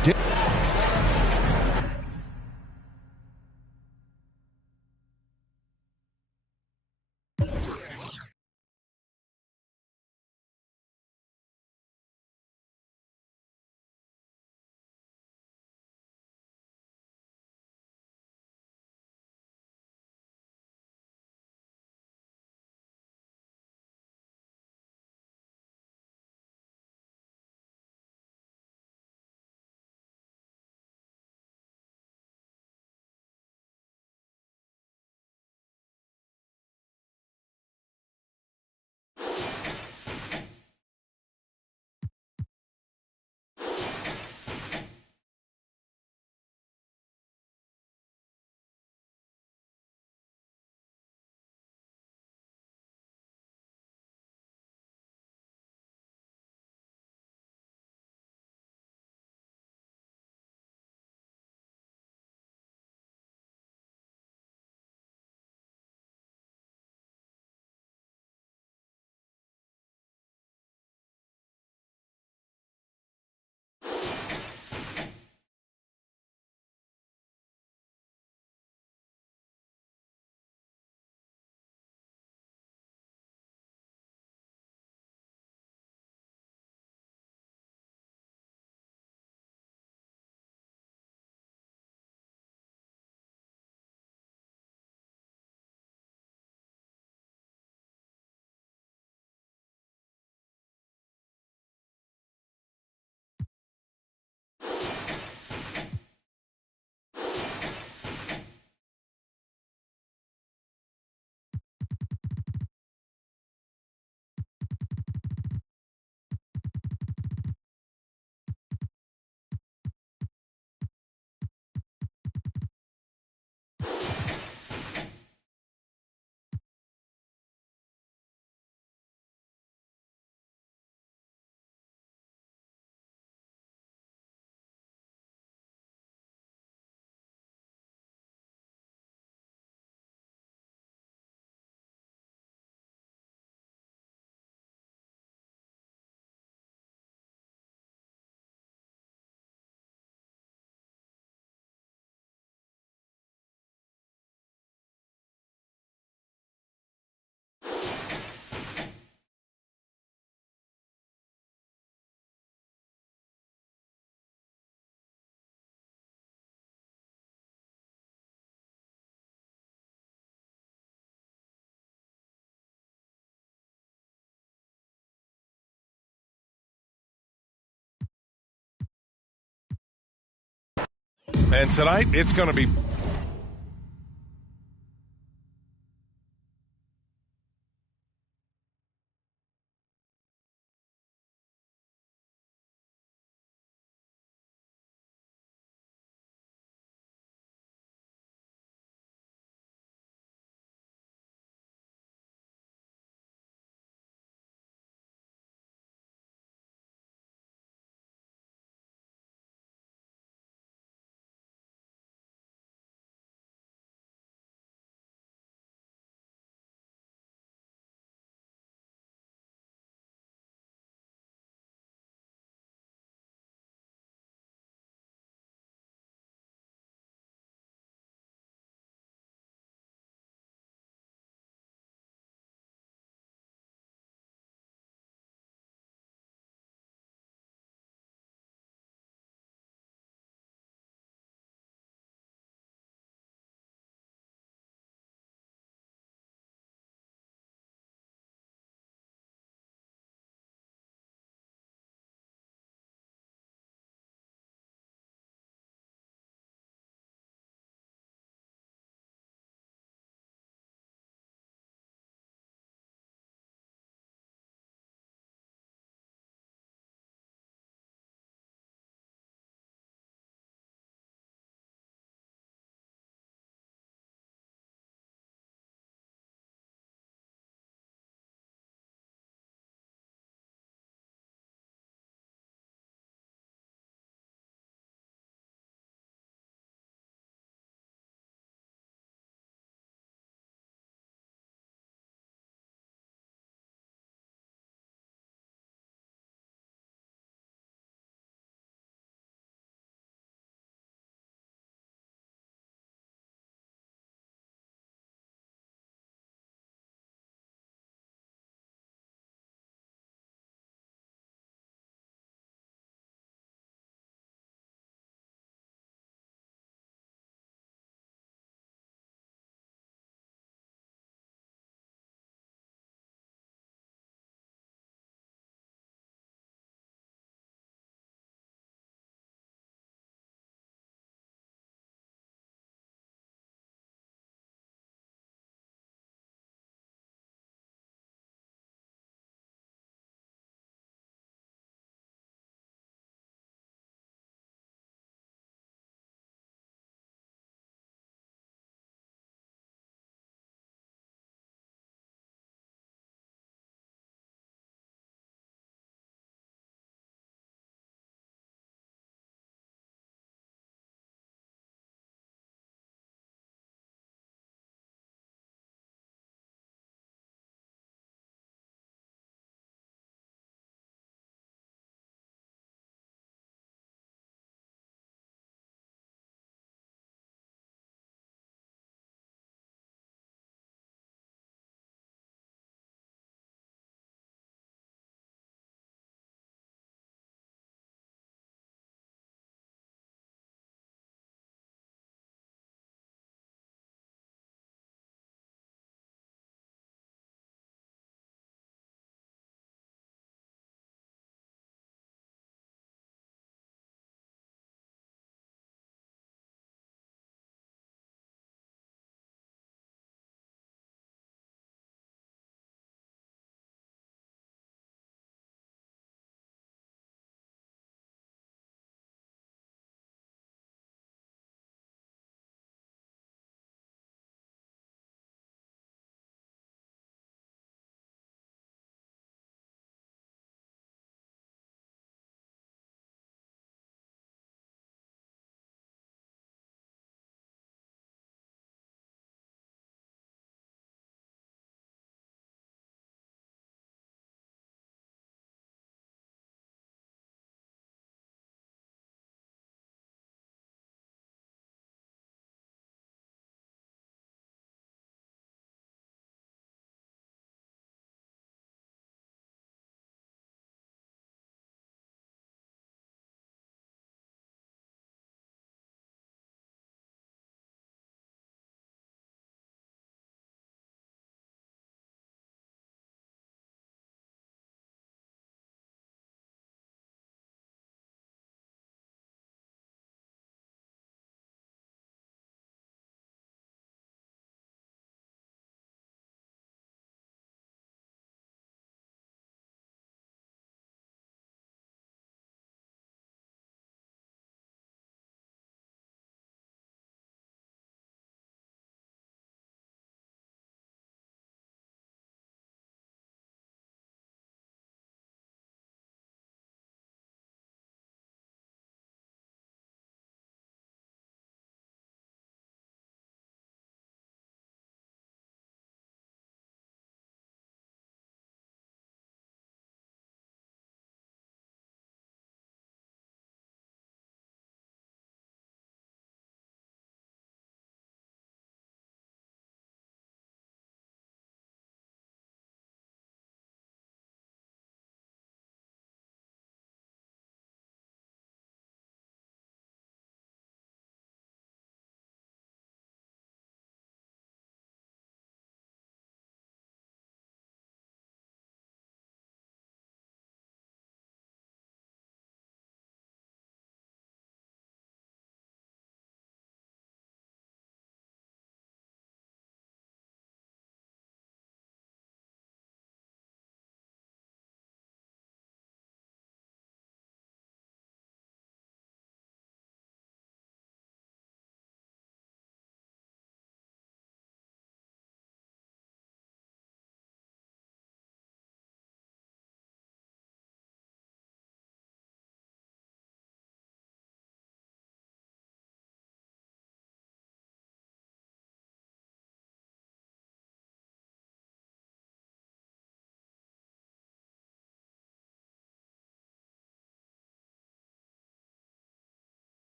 And tonight, it's going to be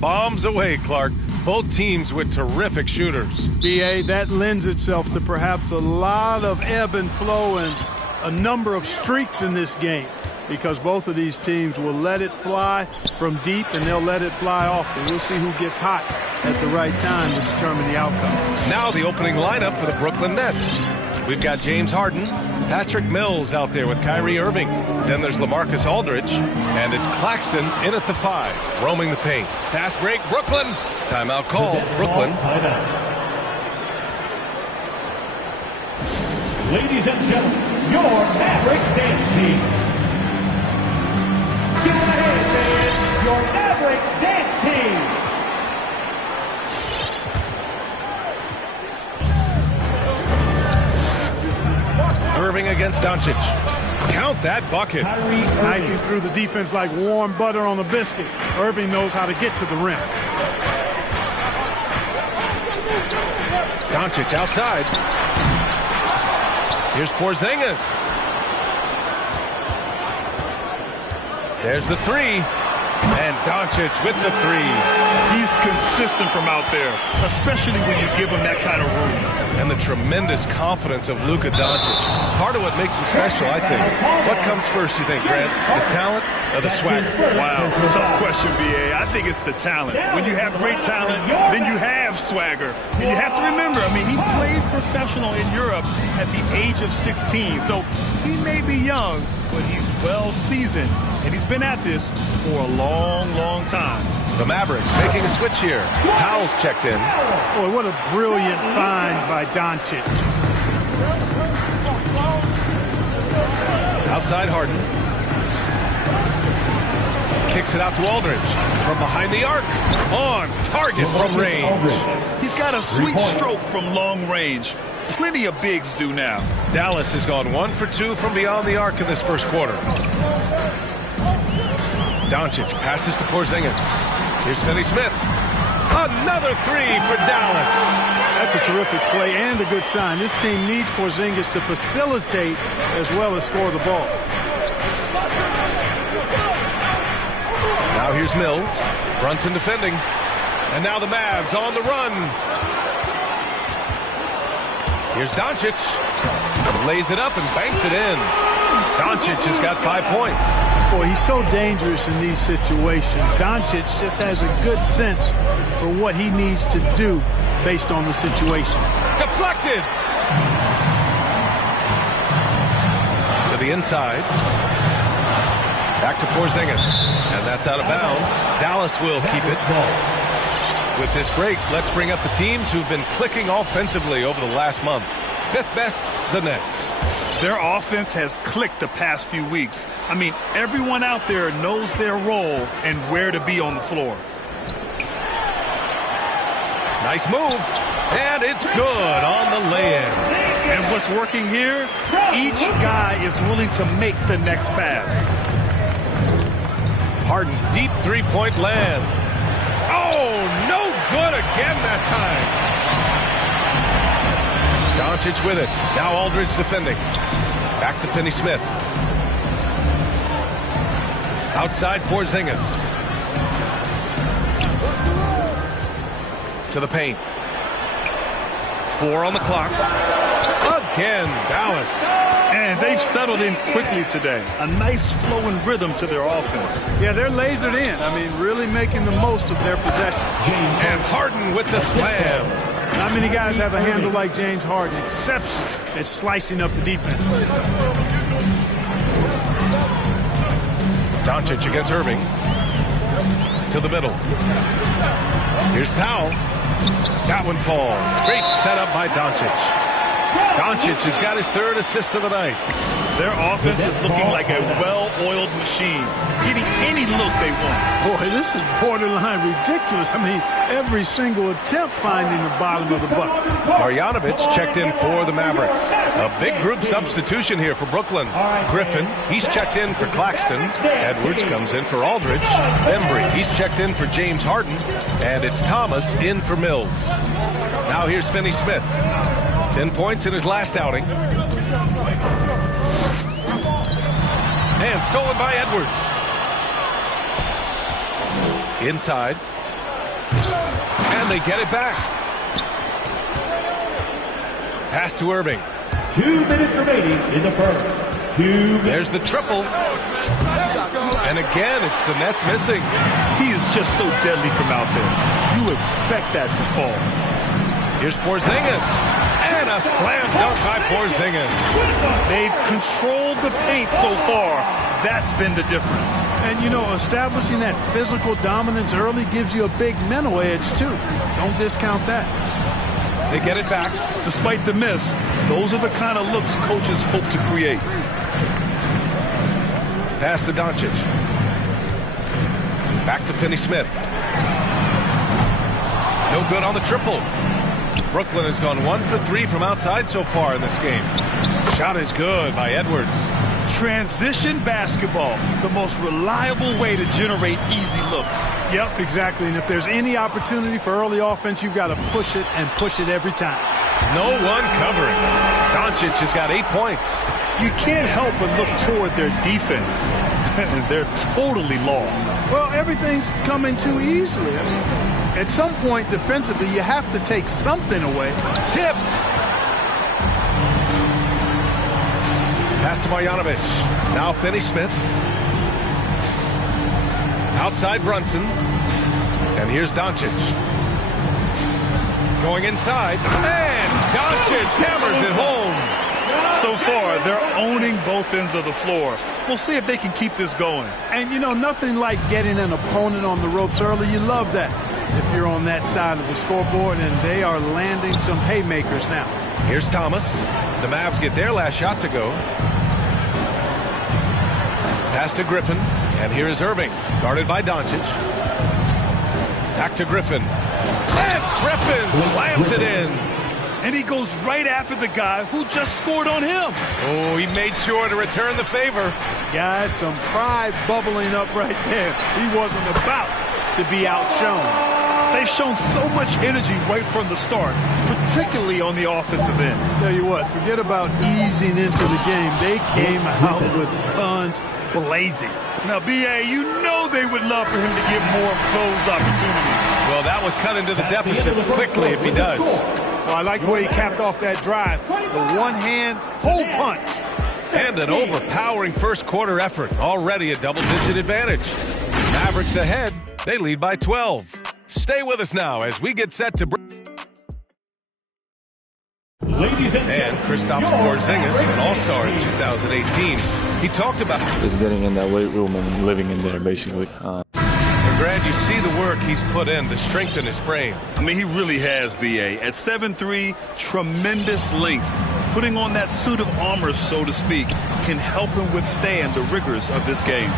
Bombs away, Clark. Both teams with terrific shooters. B.A., that lends itself to perhaps a lot of ebb and flow and a number of streaks in this game, because both of these teams will let it fly from deep and they'll let it fly often. We'll see who gets hot at the right time to determine the outcome. Now the opening lineup for the Brooklyn Nets. We've got James Harden, Patrick Mills out there with Kyrie Irving. Then there's LaMarcus Aldridge, and it's Claxton in at the 5, roaming the paint. Fast break, Brooklyn. Timeout call, Brooklyn. Ladies and gentlemen, your Mavericks dance team. Give it a hand, fans. Your Mavericks dance team. Irving against Doncic. Count that bucket. Knifing through the defense like warm butter on a biscuit. Irving knows how to get to the rim. Doncic outside. Here's Porzingis. There's the 3. And Doncic with the 3. He's consistent from out there, especially when you give him that kind of room. And the tremendous confidence of Luka Doncic. Part of what makes him special, I think. What comes first, you think, Grant? The talent or the swagger? Wow, tough question, B.A. I think it's the talent. When you have great talent, then you have swagger. And you have to remember, he played professional in Europe at the age of 16. So he may be young, but he's well seasoned. And he's been at this for a long, long time. The Mavericks making a switch here. Powell's checked in. Boy, what a brilliant find by Doncic. Outside Harden. Kicks it out to Aldridge. From behind the arc. On target from range. He's got a sweet stroke from long range. Plenty of bigs do now. Dallas has gone 1 for 2 from beyond the arc in this first quarter. Doncic passes to Porzingis. Here's Finney-Smith. Another 3 for Dallas. That's a terrific play and a good sign. This team needs Porzingis to facilitate as well as score the ball. Now here's Mills. Brunson defending. And now the Mavs on the run. Here's Doncic. Lays it up and banks it in. Doncic has got 5 points. Boy, he's so dangerous in these situations. Doncic just has a good sense for what he needs to do based on the situation. Deflected. To the inside. Back to Porzingis. And that's out of bounds. Dallas will keep it. With this break, let's bring up the teams who've been clicking offensively over the last month. 5th best, the Nets. Their offense has clicked the past few weeks. Everyone out there knows their role and where to be on the floor. Nice move. And it's good on the lay-in. And what's working here, each guy is willing to make the next pass. Harden, deep 3-point land. Oh, no good again that time. Doncic with it. Now Aldridge defending. Back to Finney-Smith. Outside Porzingis. To the paint. 4 on the clock. Again, Dallas. And they've settled in quickly today. A nice flowing rhythm to their offense. Yeah, they're lasered in. Really making the most of their possession. And Harden with the slam. Not many guys have a handle like James Harden, exceptional at slicing up the defense. Doncic against Irving. To the middle. Here's Powell. That one falls. Great setup by Doncic. Doncic has got his 3rd assist of the night. Their offense is looking like a well-oiled machine, getting any look they want. Boy, this is borderline ridiculous. Every single attempt finding the bottom of the bucket. Marjanovic checked in for the Mavericks. A big group substitution here for Brooklyn. Griffin, he's checked in for Claxton. Edwards comes in for Aldridge. Embry, he's checked in for James Harden. And it's Thomas in for Mills. Now here's Finney-Smith. 10 points in his last outing. And stolen by Edwards. Inside. And they get it back. Pass to Irving. 2 minutes remaining in the first. 2 minutes. There's the triple. And again, it's the Nets missing. He is just so deadly from out there. You expect that to fall. Here's Porzingis. And a slam dunk by Porzingis. They've controlled the paint so far. That's been the difference. And, you know, establishing that physical dominance early gives you a big mental edge, too. Don't discount that. They get it back. Despite the miss, those are the kind of looks coaches hope to create. Pass to Doncic. Back to Finney-Smith. No good on the triple. Brooklyn has gone 1 for 3 from outside so far in this game. Shot is good by Edwards. Transition basketball, the most reliable way to generate easy looks. Yep, exactly. And if there's any opportunity for early offense, you've got to push it and push it every time. No one covering. Doncic has got 8 points. You can't help but look toward their defense. They're totally lost. Well, everything's coming too easily. I mean, at some point defensively, you have to take something away. Tipped. Pass to Marjanovic. Now Finney-Smith. Outside Brunson. And here's Doncic. Going inside. And Doncic hammers it home. So far, they're owning both ends of the floor. We'll see if they can keep this going. And, you know, nothing like getting an opponent on the ropes early. You love that if you're on that side of the scoreboard, and they are landing some haymakers now. Here's Thomas. The Mavs get their last shot to go. Pass to Griffin. And here is Irving, guarded by Doncic. Back to Griffin. And Griffin slams it in. And he goes right after the guy who just scored on him. Oh, he made sure to return the favor. Guys, some pride bubbling up right there. He wasn't about to be outshone. They've shown so much energy right from the start, particularly on the offensive end. Tell you what, forget about easing into the game. They came out with guns blazing. Now, B.A., you know they would love for him to get more of those opportunities. Well, that would cut into the deficit quickly if he does. Well, I like the way he capped off that drive. The one-hand hole punch. And an overpowering first-quarter effort. Already a double-digit advantage. Mavericks ahead. They lead by 12. Stay with us now as we get set to... Ladies and Kristaps Porzingis, an all-star in 2018. He talked about... Just getting in that weight room and living in there, basically. Grant, you see the work he's put in to strengthen his frame. I mean, he really has, B.A. At 7'3", tremendous length. Putting on that suit of armor, so to speak, can help him withstand the rigors of this game.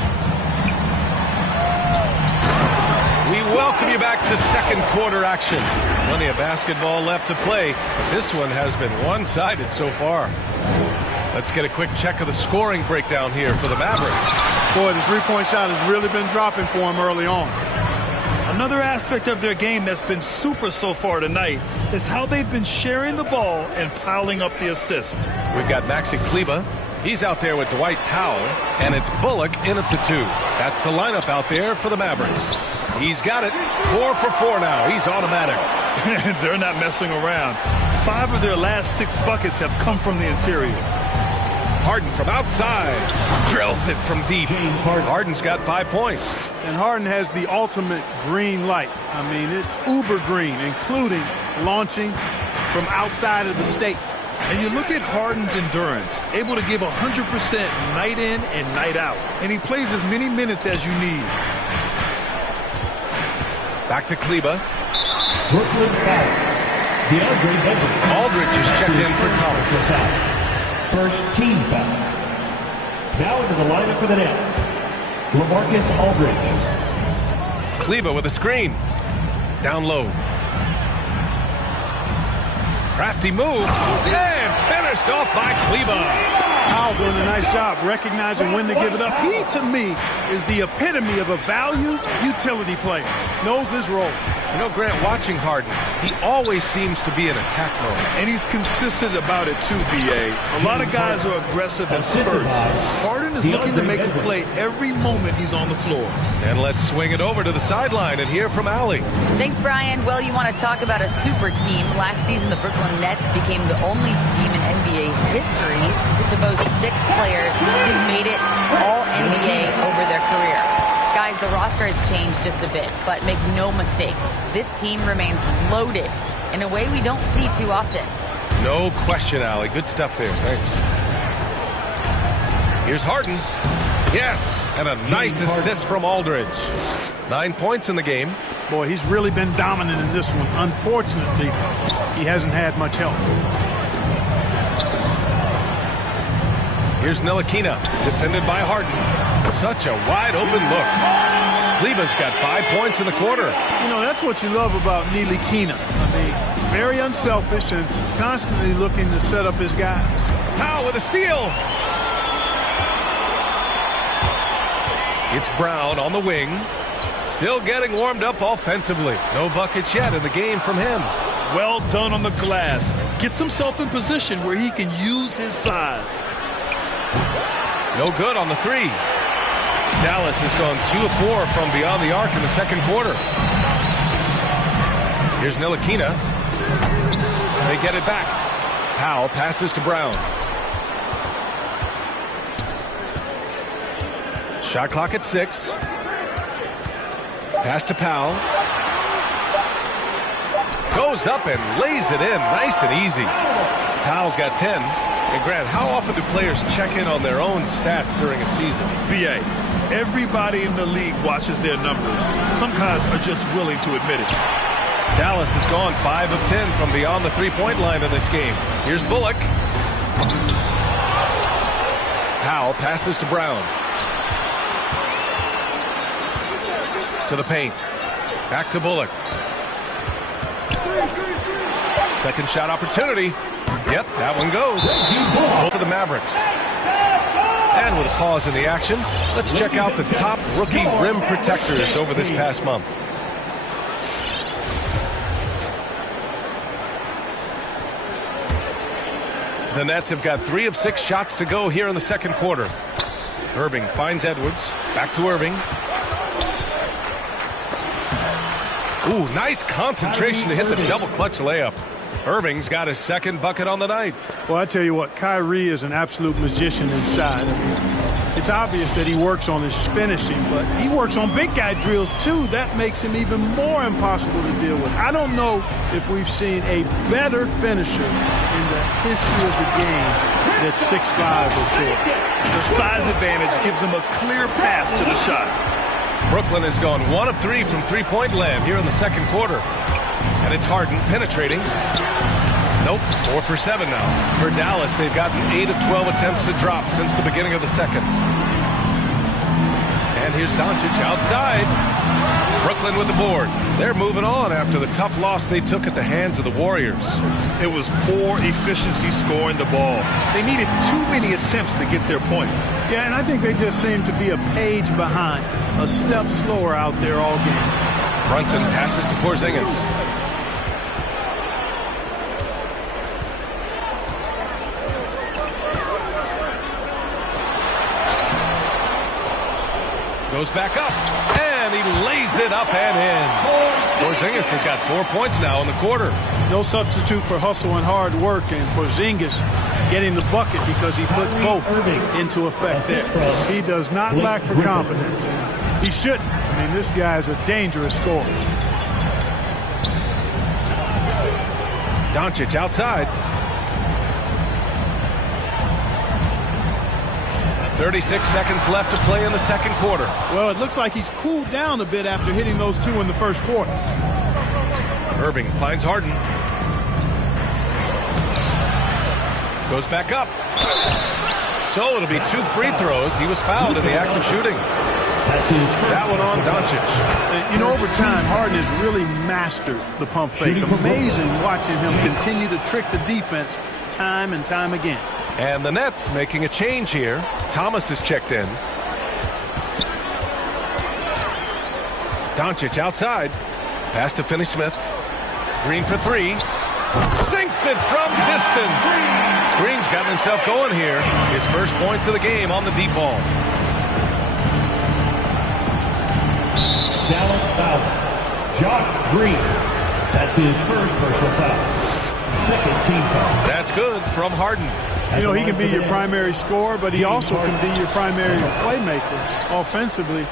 We welcome you back to second quarter action. Plenty of basketball left to play, but this one has been one-sided so far. Let's get a quick check of the scoring breakdown here for the Mavericks. Boy, the three-point shot has really been dropping for him early on. Another aspect of their game that's been super so far tonight is how they've been sharing the ball and piling up the assist. We've got Maxi Kleber. He's out there with Dwight Powell, and it's Bullock in at the 2. That's the lineup out there for the Mavericks. He's got it. 4 for 4 now. He's automatic. They're not messing around. 5 of their last 6 buckets have come from the interior. Harden from outside. Drills it from deep. Harden's got 5 points. And Harden has the ultimate green light. I mean, it's uber green, including launching from outside of the state. And you look at Harden's endurance, able to give 100% night in and night out. And he plays as many minutes as you need. Back to Kleber. Brooklyn foul. Aldridge is checked in for Thomas. First team foul. Now into the lineup for the Nets, LaMarcus Aldridge. Kleber with a screen. Down low. Crafty move. And finished off by Kleber. Powell doing a nice job recognizing when to give it up. He, to me, is the epitome of a value utility player. Knows his role. You know, Grant, watching Harden, he always seems to be in attack mode. And he's consistent about it too, B.A. A lot of guys are aggressive in spurts. Harden is looking to make a play every moment he's on the floor. And let's swing it over to the sideline and hear from Allie. Thanks, Brian. Well, you want to talk about a super team. Last season, the Brooklyn Nets became the only team in NBA history to boast 6 players who made it all NBA over their career. Guys, the roster has changed just a bit, but make no mistake, this team remains loaded in a way we don't see too often. No question, Allie. Good stuff there. Thanks. Here's Harden. Yes, and a nice assist from Aldridge. 9 points in the game. Boy, he's really been dominant in this one. Unfortunately, he hasn't had much help. Here's Ntilikina, defended by Harden. Such a wide open look. Kleba's got 5 points in the quarter. You know, that's what you love about Ntilikina. I mean, very unselfish and constantly looking to set up his guys. Powell with a steal. It's Brown on the wing. Still getting warmed up offensively. No buckets yet in the game from him. Well done on the glass. Gets himself in position where he can use his size. No good on the 3. Dallas has gone 2 of 4 from beyond the arc in the second quarter. Here's Ntilikina. They get it back. Powell passes to Brown. Shot clock at 6. Pass to Powell. Goes up and lays it in nice and easy. Powell's got 10. And Grant, how often do players check in on their own stats during a season? B.A., everybody in the league watches their numbers. Some guys are just willing to admit it. Dallas has gone 5 of 10 from beyond the three-point line in this game. Here's Bullock. Powell passes to Brown. To the paint. Back to Bullock. Second shot opportunity. Yep, that one goes. For the Mavericks. And with a pause in the action, let's check out the top rookie rim protectors over this past month. The Nets have got 3 of 6 shots to go here in the second quarter. Irving finds Edwards. Back to Irving. Ooh, nice concentration to hit the double clutch layup. Irving's got his second bucket on the night. Well, I tell you what, Kyrie is an absolute magician inside. I mean, it's obvious that he works on his finishing, but he works on big guy drills too. That makes him even more impossible to deal with. I don't know if we've seen a better finisher in the history of the game that's 6'5" or short. The size advantage gives him a clear path to the shot. Brooklyn has gone 1 of 3 from three-point land here in the second quarter. And it's Harden penetrating. Nope, 4 for 7 now. For Dallas, they've gotten 8 of 12 attempts to drop since the beginning of the second. And here's Doncic outside. Brooklyn with the board. They're moving on after the tough loss they took at the hands of the Warriors. It was poor efficiency scoring the ball. They needed too many attempts to get their points. Yeah, and I think they just seem to be a page behind, a step slower out there all game. Brunson passes to Porzingis. Goes back up, and he lays it up and in. Porzingis has got 4 points now in the quarter. No substitute for hustle and hard work, and Porzingis getting the bucket because he put both into effect there. He does not lack for confidence. He shouldn't. I mean, this guy is a dangerous scorer. Doncic outside. 36 seconds left to play in the second quarter. Well, it looks like he's cooled down a bit after hitting those 2 in the first quarter. Irving finds Harden. Goes back up. So it'll be 2 free throws. He was fouled in the act of shooting. That one on Doncic. You know, over time, Harden has really mastered the pump fake. Amazing watching him continue to trick the defense time and time again. And the Nets making a change here. Thomas has checked in. Doncic outside. Pass to Finney-Smith. Green for three. Sinks it from distance. Green's gotten himself going here. His first points of the game on the deep ball. Dallas foul. Josh Green. That's his first personal foul. Second team foul. That's good from Harden. You know, he can be your primary scorer, but he also can be your primary playmaker. Offensively,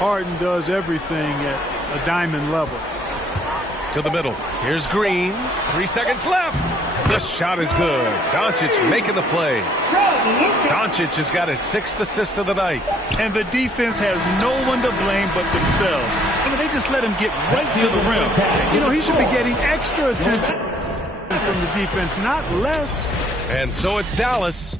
Harden does everything at a diamond level. To the middle. Here's Green. 3 seconds left. The shot is good. Doncic making the play. Doncic has got his 6th assist of the night. And the defense has no one to blame but themselves. I mean, they just let him get right to the rim. You know, he should be getting extra attention from the defense, not less. And so it's Dallas.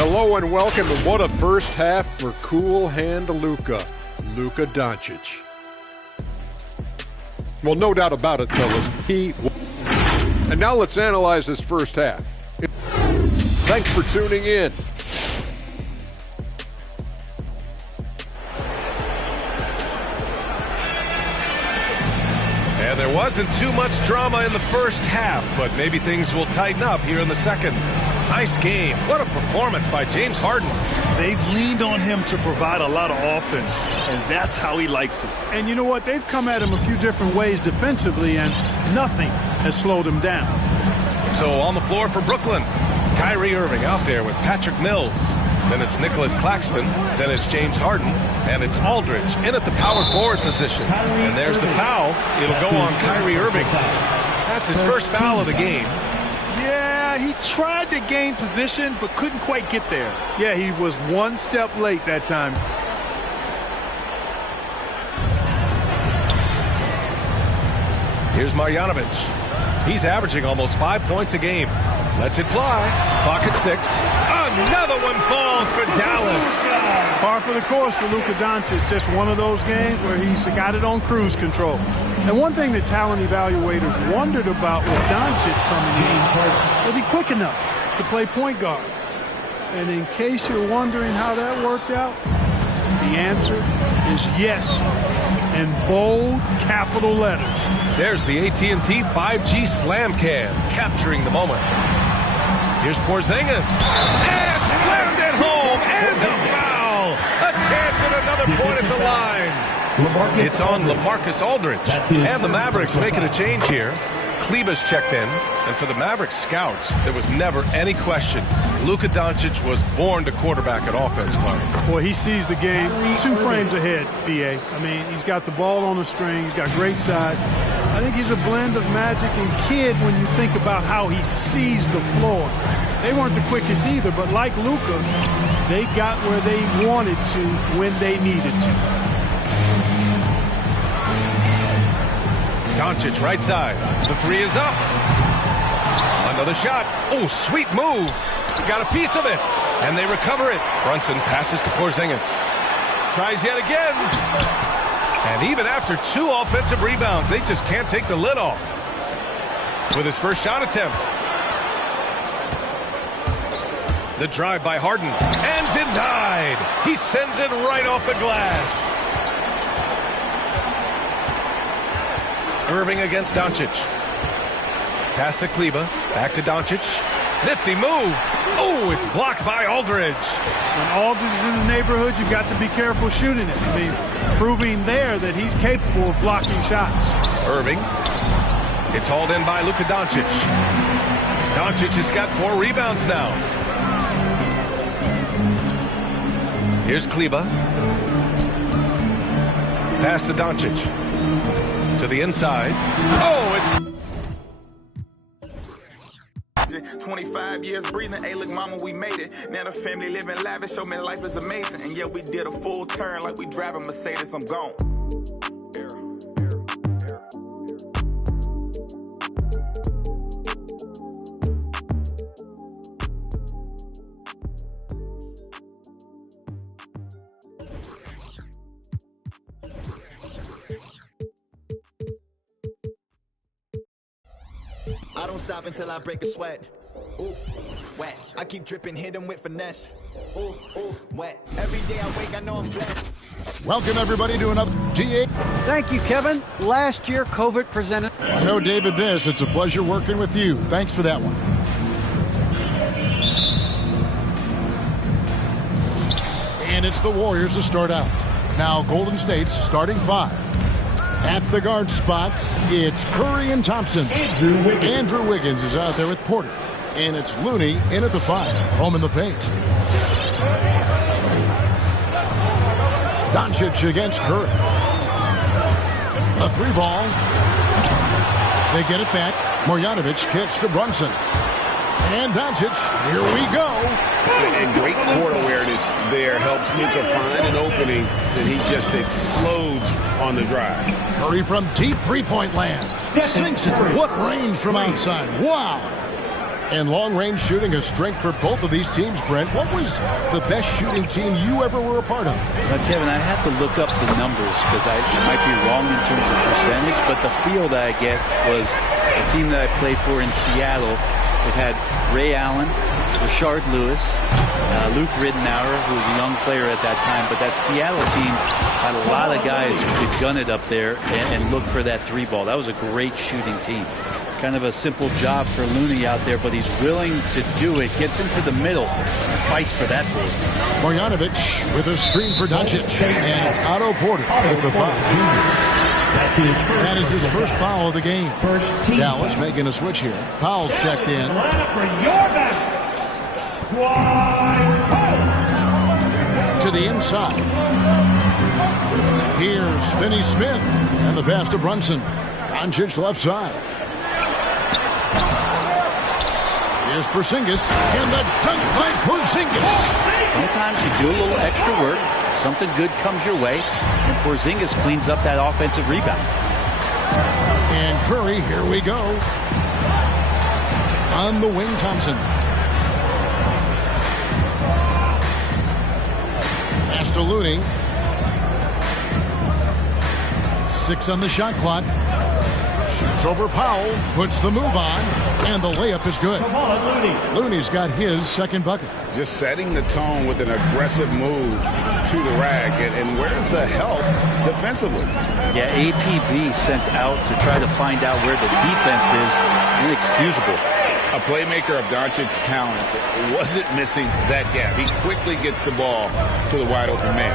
Hello and welcome, and what a first half for cool hand Luka Doncic. Well, no doubt about it, fellas. And now let's analyze this first half. Thanks for tuning in. And there wasn't too much drama in the first half, but maybe things will tighten up here in the second. Nice game. What a performance by James Harden. They've leaned on him to provide a lot of offense, and that's how he likes it. And you know what? They've come at him a few different ways defensively, and nothing has slowed him down. So on the floor for Brooklyn, Kyrie Irving out there with Patrick Mills. Then it's Nicholas Claxton. Then it's James Harden. And it's Aldridge in at the power forward position. And there's the foul. It'll go on Kyrie Irving. That's his first foul of the game. Yeah, he tried to gain position, but couldn't quite get there. Yeah, he was one step late that time. Here's Marjanovic. He's averaging almost 5 points a game. Lets it fly. Clock at 6. Another one falls for Dallas. Par for the course for Luka Doncic. Just one of those games where he's got it on cruise control. And one thing that talent evaluators wondered about with Doncic coming in, was he quick enough to play point guard? And in case you're wondering how that worked out, the answer is yes, in bold capital letters. There's the AT&T 5G Slam Cam, capturing the moment. Here's Porzingis. And slammed it home, and the foul. A chance at another point at the line. It's on LaMarcus Aldridge. And the Mavericks making a change here. Kleber's checked in. And for the Mavericks scouts, there was never any question. Luka Doncic was born to quarterback at offense, Clark. Well, he sees the game 2 frames ahead, B.A. I mean, he's got the ball on the string. He's got great size. I think he's a blend of Magic and Kidd when you think about how he sees the floor. They weren't the quickest either, but like Luka, they got where they wanted to when they needed to. Doncic right side. The 3 is up. Another shot. Oh, sweet move. Got a piece of it. And they recover it. Brunson passes to Porzingis. Tries yet again. And even after 2 offensive rebounds, they just can't take the lid off. With his first shot attempt. The drive by Harden. And denied. He sends it right off the glass. Irving against Doncic. Pass to Kleber. Back to Doncic. Nifty move. Oh, it's blocked by Aldridge. When Aldridge is in the neighborhood, you've got to be careful shooting it. I mean, proving there that he's capable of blocking shots. Irving. It's hauled in by Luka Doncic. Doncic has got 4 rebounds now. Here's Kleber. Pass to Doncic. To the inside. Oh, it's... 25 years breathing, hey look mama, we made it. Now the family living lavish, so man life is amazing. And yeah, we did a full turn like we driving Mercedes, I'm gone. I don't stop until I break a sweat. Ooh, wet. I keep dripping, hit him with finesse. Every day I wake, I know I'm blessed. Welcome, everybody, to another GA. Thank you, Kevin. Last year, COVID presented. I know, David, it's a pleasure working with you. Thanks for that one. And it's the Warriors to start out. Now, Golden State's starting five. At the guard spots, it's Curry and Thompson. Andrew Wiggins is out there with Porter. And it's Looney in at the 5. Home in the paint. Doncic against Curry. A 3-ball. They get it back. Marjanovic kicks to Brunson. And Doncic, here we go. And great court awareness there helps Luka find an opening, and he just explodes on the drive. Curry from deep three-point land. Sinks it. What range from outside. Wow. And long-range shooting a strength for both of these teams, Brent. What was the best shooting team you ever were a part of? Kevin, I have to look up the numbers because I might be wrong in terms of percentage, but the feel that I get was a team that I played for in Seattle. It had Ray Allen, Rashard Lewis, Luke Ridenour, who was a young player at that time, but that Seattle team had a lot of guys who could gun it up there and look for that 3-ball. That was a great shooting team. Kind of a simple job for Looney out there, but he's willing to do it. Gets into the middle and fights for that ball. Marjanovic with a screen for Doncic. And it's Otto Porter with the foul. That is his first foul of the game. Dallas making a switch here. Powell's checked in. To the inside. Here's Finney Smith. And the pass to Brunson. Doncic left side. Here's Porzingis, and the dunk by Porzingis. Sometimes you do a little extra work, something good comes your way, and Porzingis cleans up that offensive rebound. And Curry, here we go. On the wing, Thompson. Pass to Looney. 6 on the shot clock. Shoots over Powell, puts the move on, and the layup is good. Looney's got his second bucket. Just setting the tone with an aggressive move to the rack, and where's the help defensively? Yeah, APB sent out to try to find out where the defense is. Inexcusable. A playmaker of Doncic's talents wasn't missing that gap. He quickly gets the ball to the wide open man.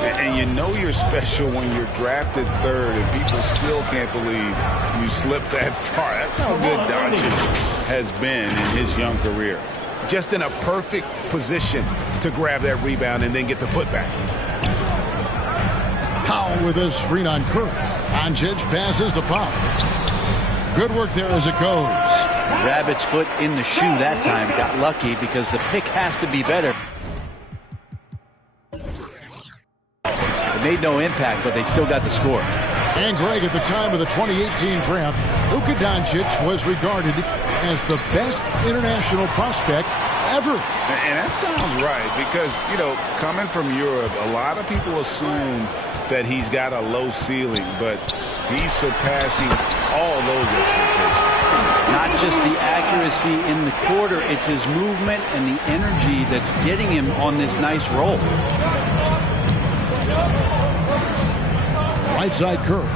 And you know you're special when you're drafted 3rd and people still can't believe you slipped that far. That's how good Doncic has been in his young career. Just in a perfect position to grab that rebound and then get the putback. Powell with a screen on Curry. Doncic passes to Powell. Good work there as it goes. Rabbit's foot in the shoe that time. Got lucky because the pick has to be better. It made no impact, but they still got the score. And Greg, at the time of the 2018 draft, Luka Doncic was regarded as the best international prospect ever. And that sounds right because, you know, coming from Europe, a lot of people assume that he's got a low ceiling, but he's surpassing all those expectations. Not just the accuracy in the quarter, it's his movement and the energy that's getting him on this nice roll. Right side Curry.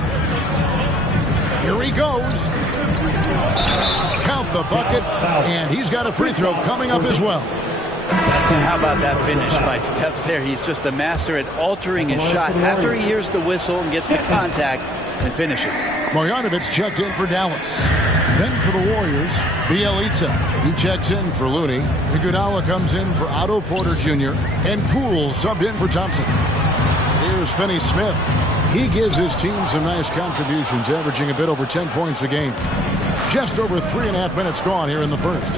Here he goes. Count the bucket, and he's got a free throw coming up as well. And how about that finish by Steph there? He's just a master at altering his shot after he hears the whistle and gets the contact and finishes. Marjanovic checked in for Dallas. Then for the Warriors, Bielitsa. He checks in for Looney. Iguodala comes in for Otto Porter Jr. And Poole subbed in for Thompson. Here's Finney Smith. He gives his team some nice contributions, averaging a bit over 10 points a game. Just over 3.5 minutes gone here in the first.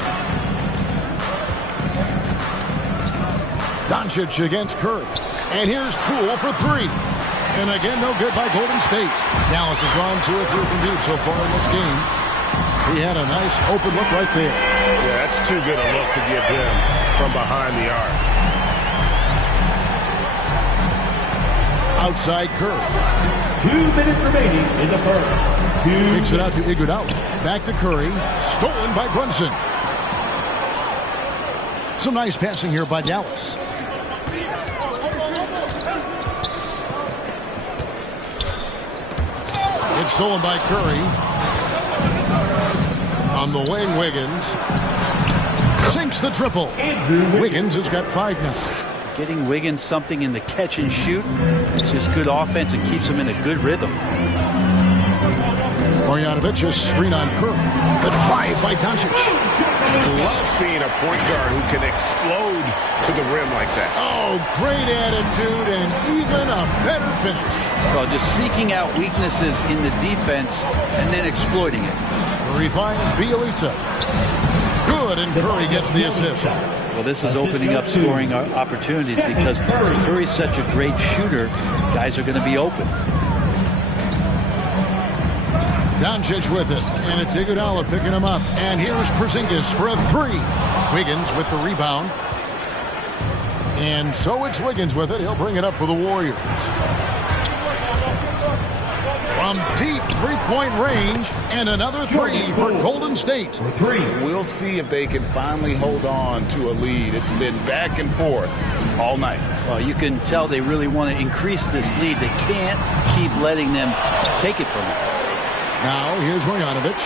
Doncic against Curry. And here's Poole for 3. And again, no good by Golden State. Dallas has gone 2 or 3 from deep so far in this game. He had a nice open look right there. Yeah, that's too good a look to give him from behind the arc. Outside Curry. 2 minutes remaining in the first. Kicks it out to Iguodala. Back to Curry. Stolen by Brunson. Some nice passing here by Dallas. stolen by Curry. On the wing, Wiggins sinks the triple. Wiggins has got 5 now. Getting Wiggins something in the catch and shoot. It's just good offense and keeps him in a good rhythm. Marjanovic just screen on Curry. The drive by Doncic. Love seeing a point guard who can explode to the rim like that. Oh, great attitude and even a better finish. Well, just seeking out weaknesses in the defense and then exploiting it. Curry finds Bielitsa. Good, and Curry gets the assist. Well, this is opening up scoring opportunities because Curry's such a great shooter. Guys are going to be open. Doncic with it, and it's Iguodala picking him up. And here's Porzingis for a 3. Wiggins with the rebound. And so it's Wiggins with it. He'll bring it up for the Warriors. From deep three-point range, and another 3 for Golden State. We'll see if they can finally hold on to a lead. It's been back and forth all night. Well, you can tell they really want to increase this lead. They can't keep letting them take it from them. Now, here's Marjanovic.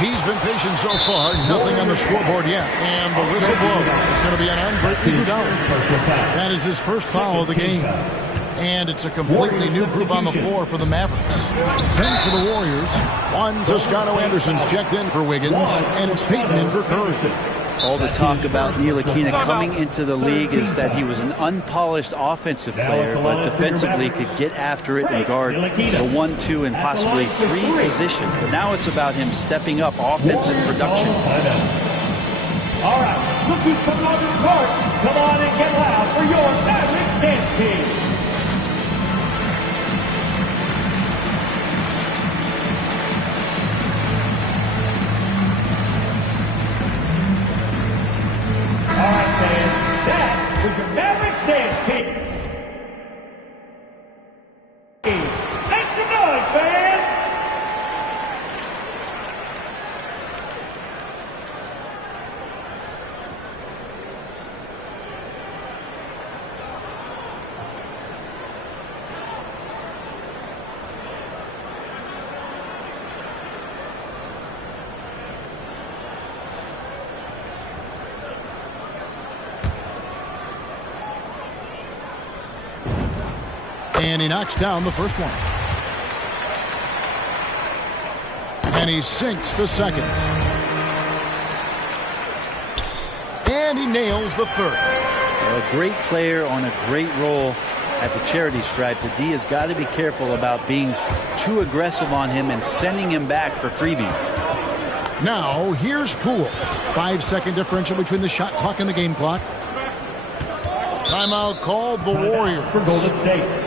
He's been patient so far. Nothing on the scoreboard yet. And the whistle blows. It's going to be an Andre Iguodala. That is his first foul of the game. And it's a completely new group on the floor for the Mavericks. 10 for the Warriors. Juan Toscano-Anderson's checked in for Wiggins. And it's Peyton in for Curry. All the talk about Ntilikina coming into the league is that he was an unpolished offensive player, but defensively could get after it and guard the 1, 2, and possibly 3 position. But now it's about him stepping up offensive production. All right, look who's coming on the court. Come on and get loud for your Mavericks dance team. All right, fans, that was your Mavericks dance team. Make some noise, fans! And he knocks down the first one. And he sinks the second. And he nails the third. A great player on a great role at the charity stripe. The D has got to be careful about being too aggressive on him and sending him back for freebies. Now, here's Poole. 5-second differential between the shot clock and the game clock. Timeout called the Warriors. For Golden State.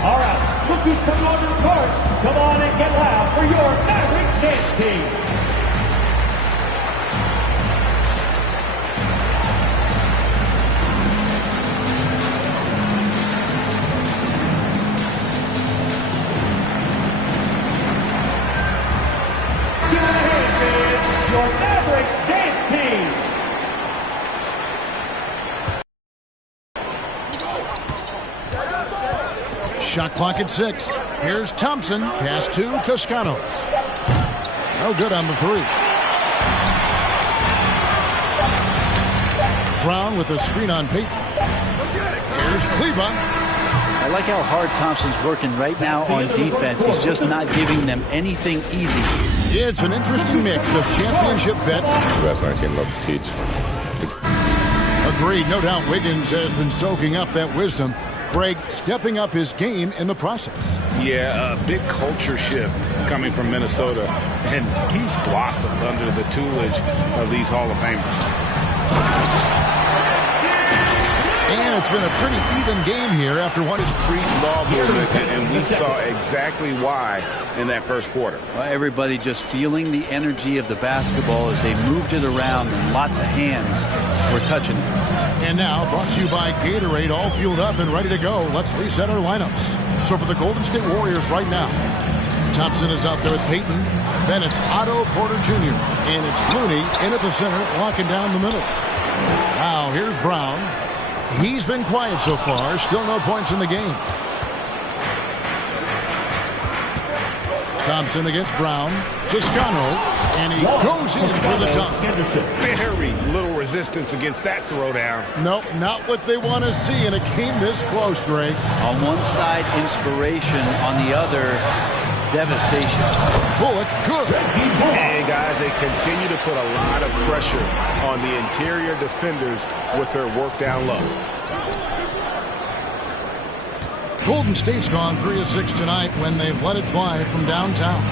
All right, look who's coming on the court. Come on and get loud for your Mavericks dance team. Give it a hand, man. Your Mavericks dance team. Shot clock at 6. Here's Thompson. Pass to Toscano. No good on the 3. Brown with a screen on Peyton. Here's Kleba. I like how hard Thompson's working right now on defense. He's just not giving them anything easy. Yeah, it's an interesting mix of championship vets. The best our team love to teach. Agreed. No doubt Wiggins has been soaking up that wisdom. Greg stepping up his game in the process. Yeah, a big culture shift coming from Minnesota, and he's blossomed under the tutelage of these Hall of Famers. And it's been a pretty even game here after what is preach ball movement, and we saw exactly why in that first quarter. Well, everybody just feeling the energy of the basketball as they moved it around, and lots of hands were touching it. And now, brought to you by Gatorade, all fueled up and ready to go. Let's reset our lineups. So for the Golden State Warriors right now, Thompson is out there with Peyton. Then it's Otto Porter Jr. And it's Looney in at the center, locking down the middle. Now, here's Brown. He's been quiet so far. Still no points in the game. Thompson against Brown. Toscano, and he goes in for the dunk. Very little resistance against that throwdown. Nope, not what they want to see in a game this close, Greg. On one side, inspiration. On the other, devastation. Bullock, good. And guys, they continue to put a lot of pressure on the interior defenders with their work down low. Golden State's gone 3 of 6 tonight when they've let it fly from downtown.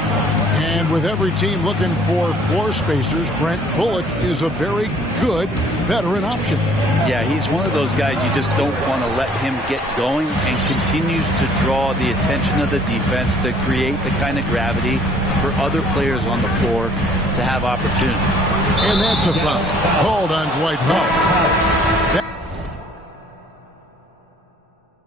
And with every team looking for floor spacers, Brent, Bullock is a very good veteran option. Yeah, he's one of those guys you just don't want to let him get going, and continues to draw the attention of the defense to create the kind of gravity for other players on the floor to have opportunity. And that's a foul called on Dwight Powell.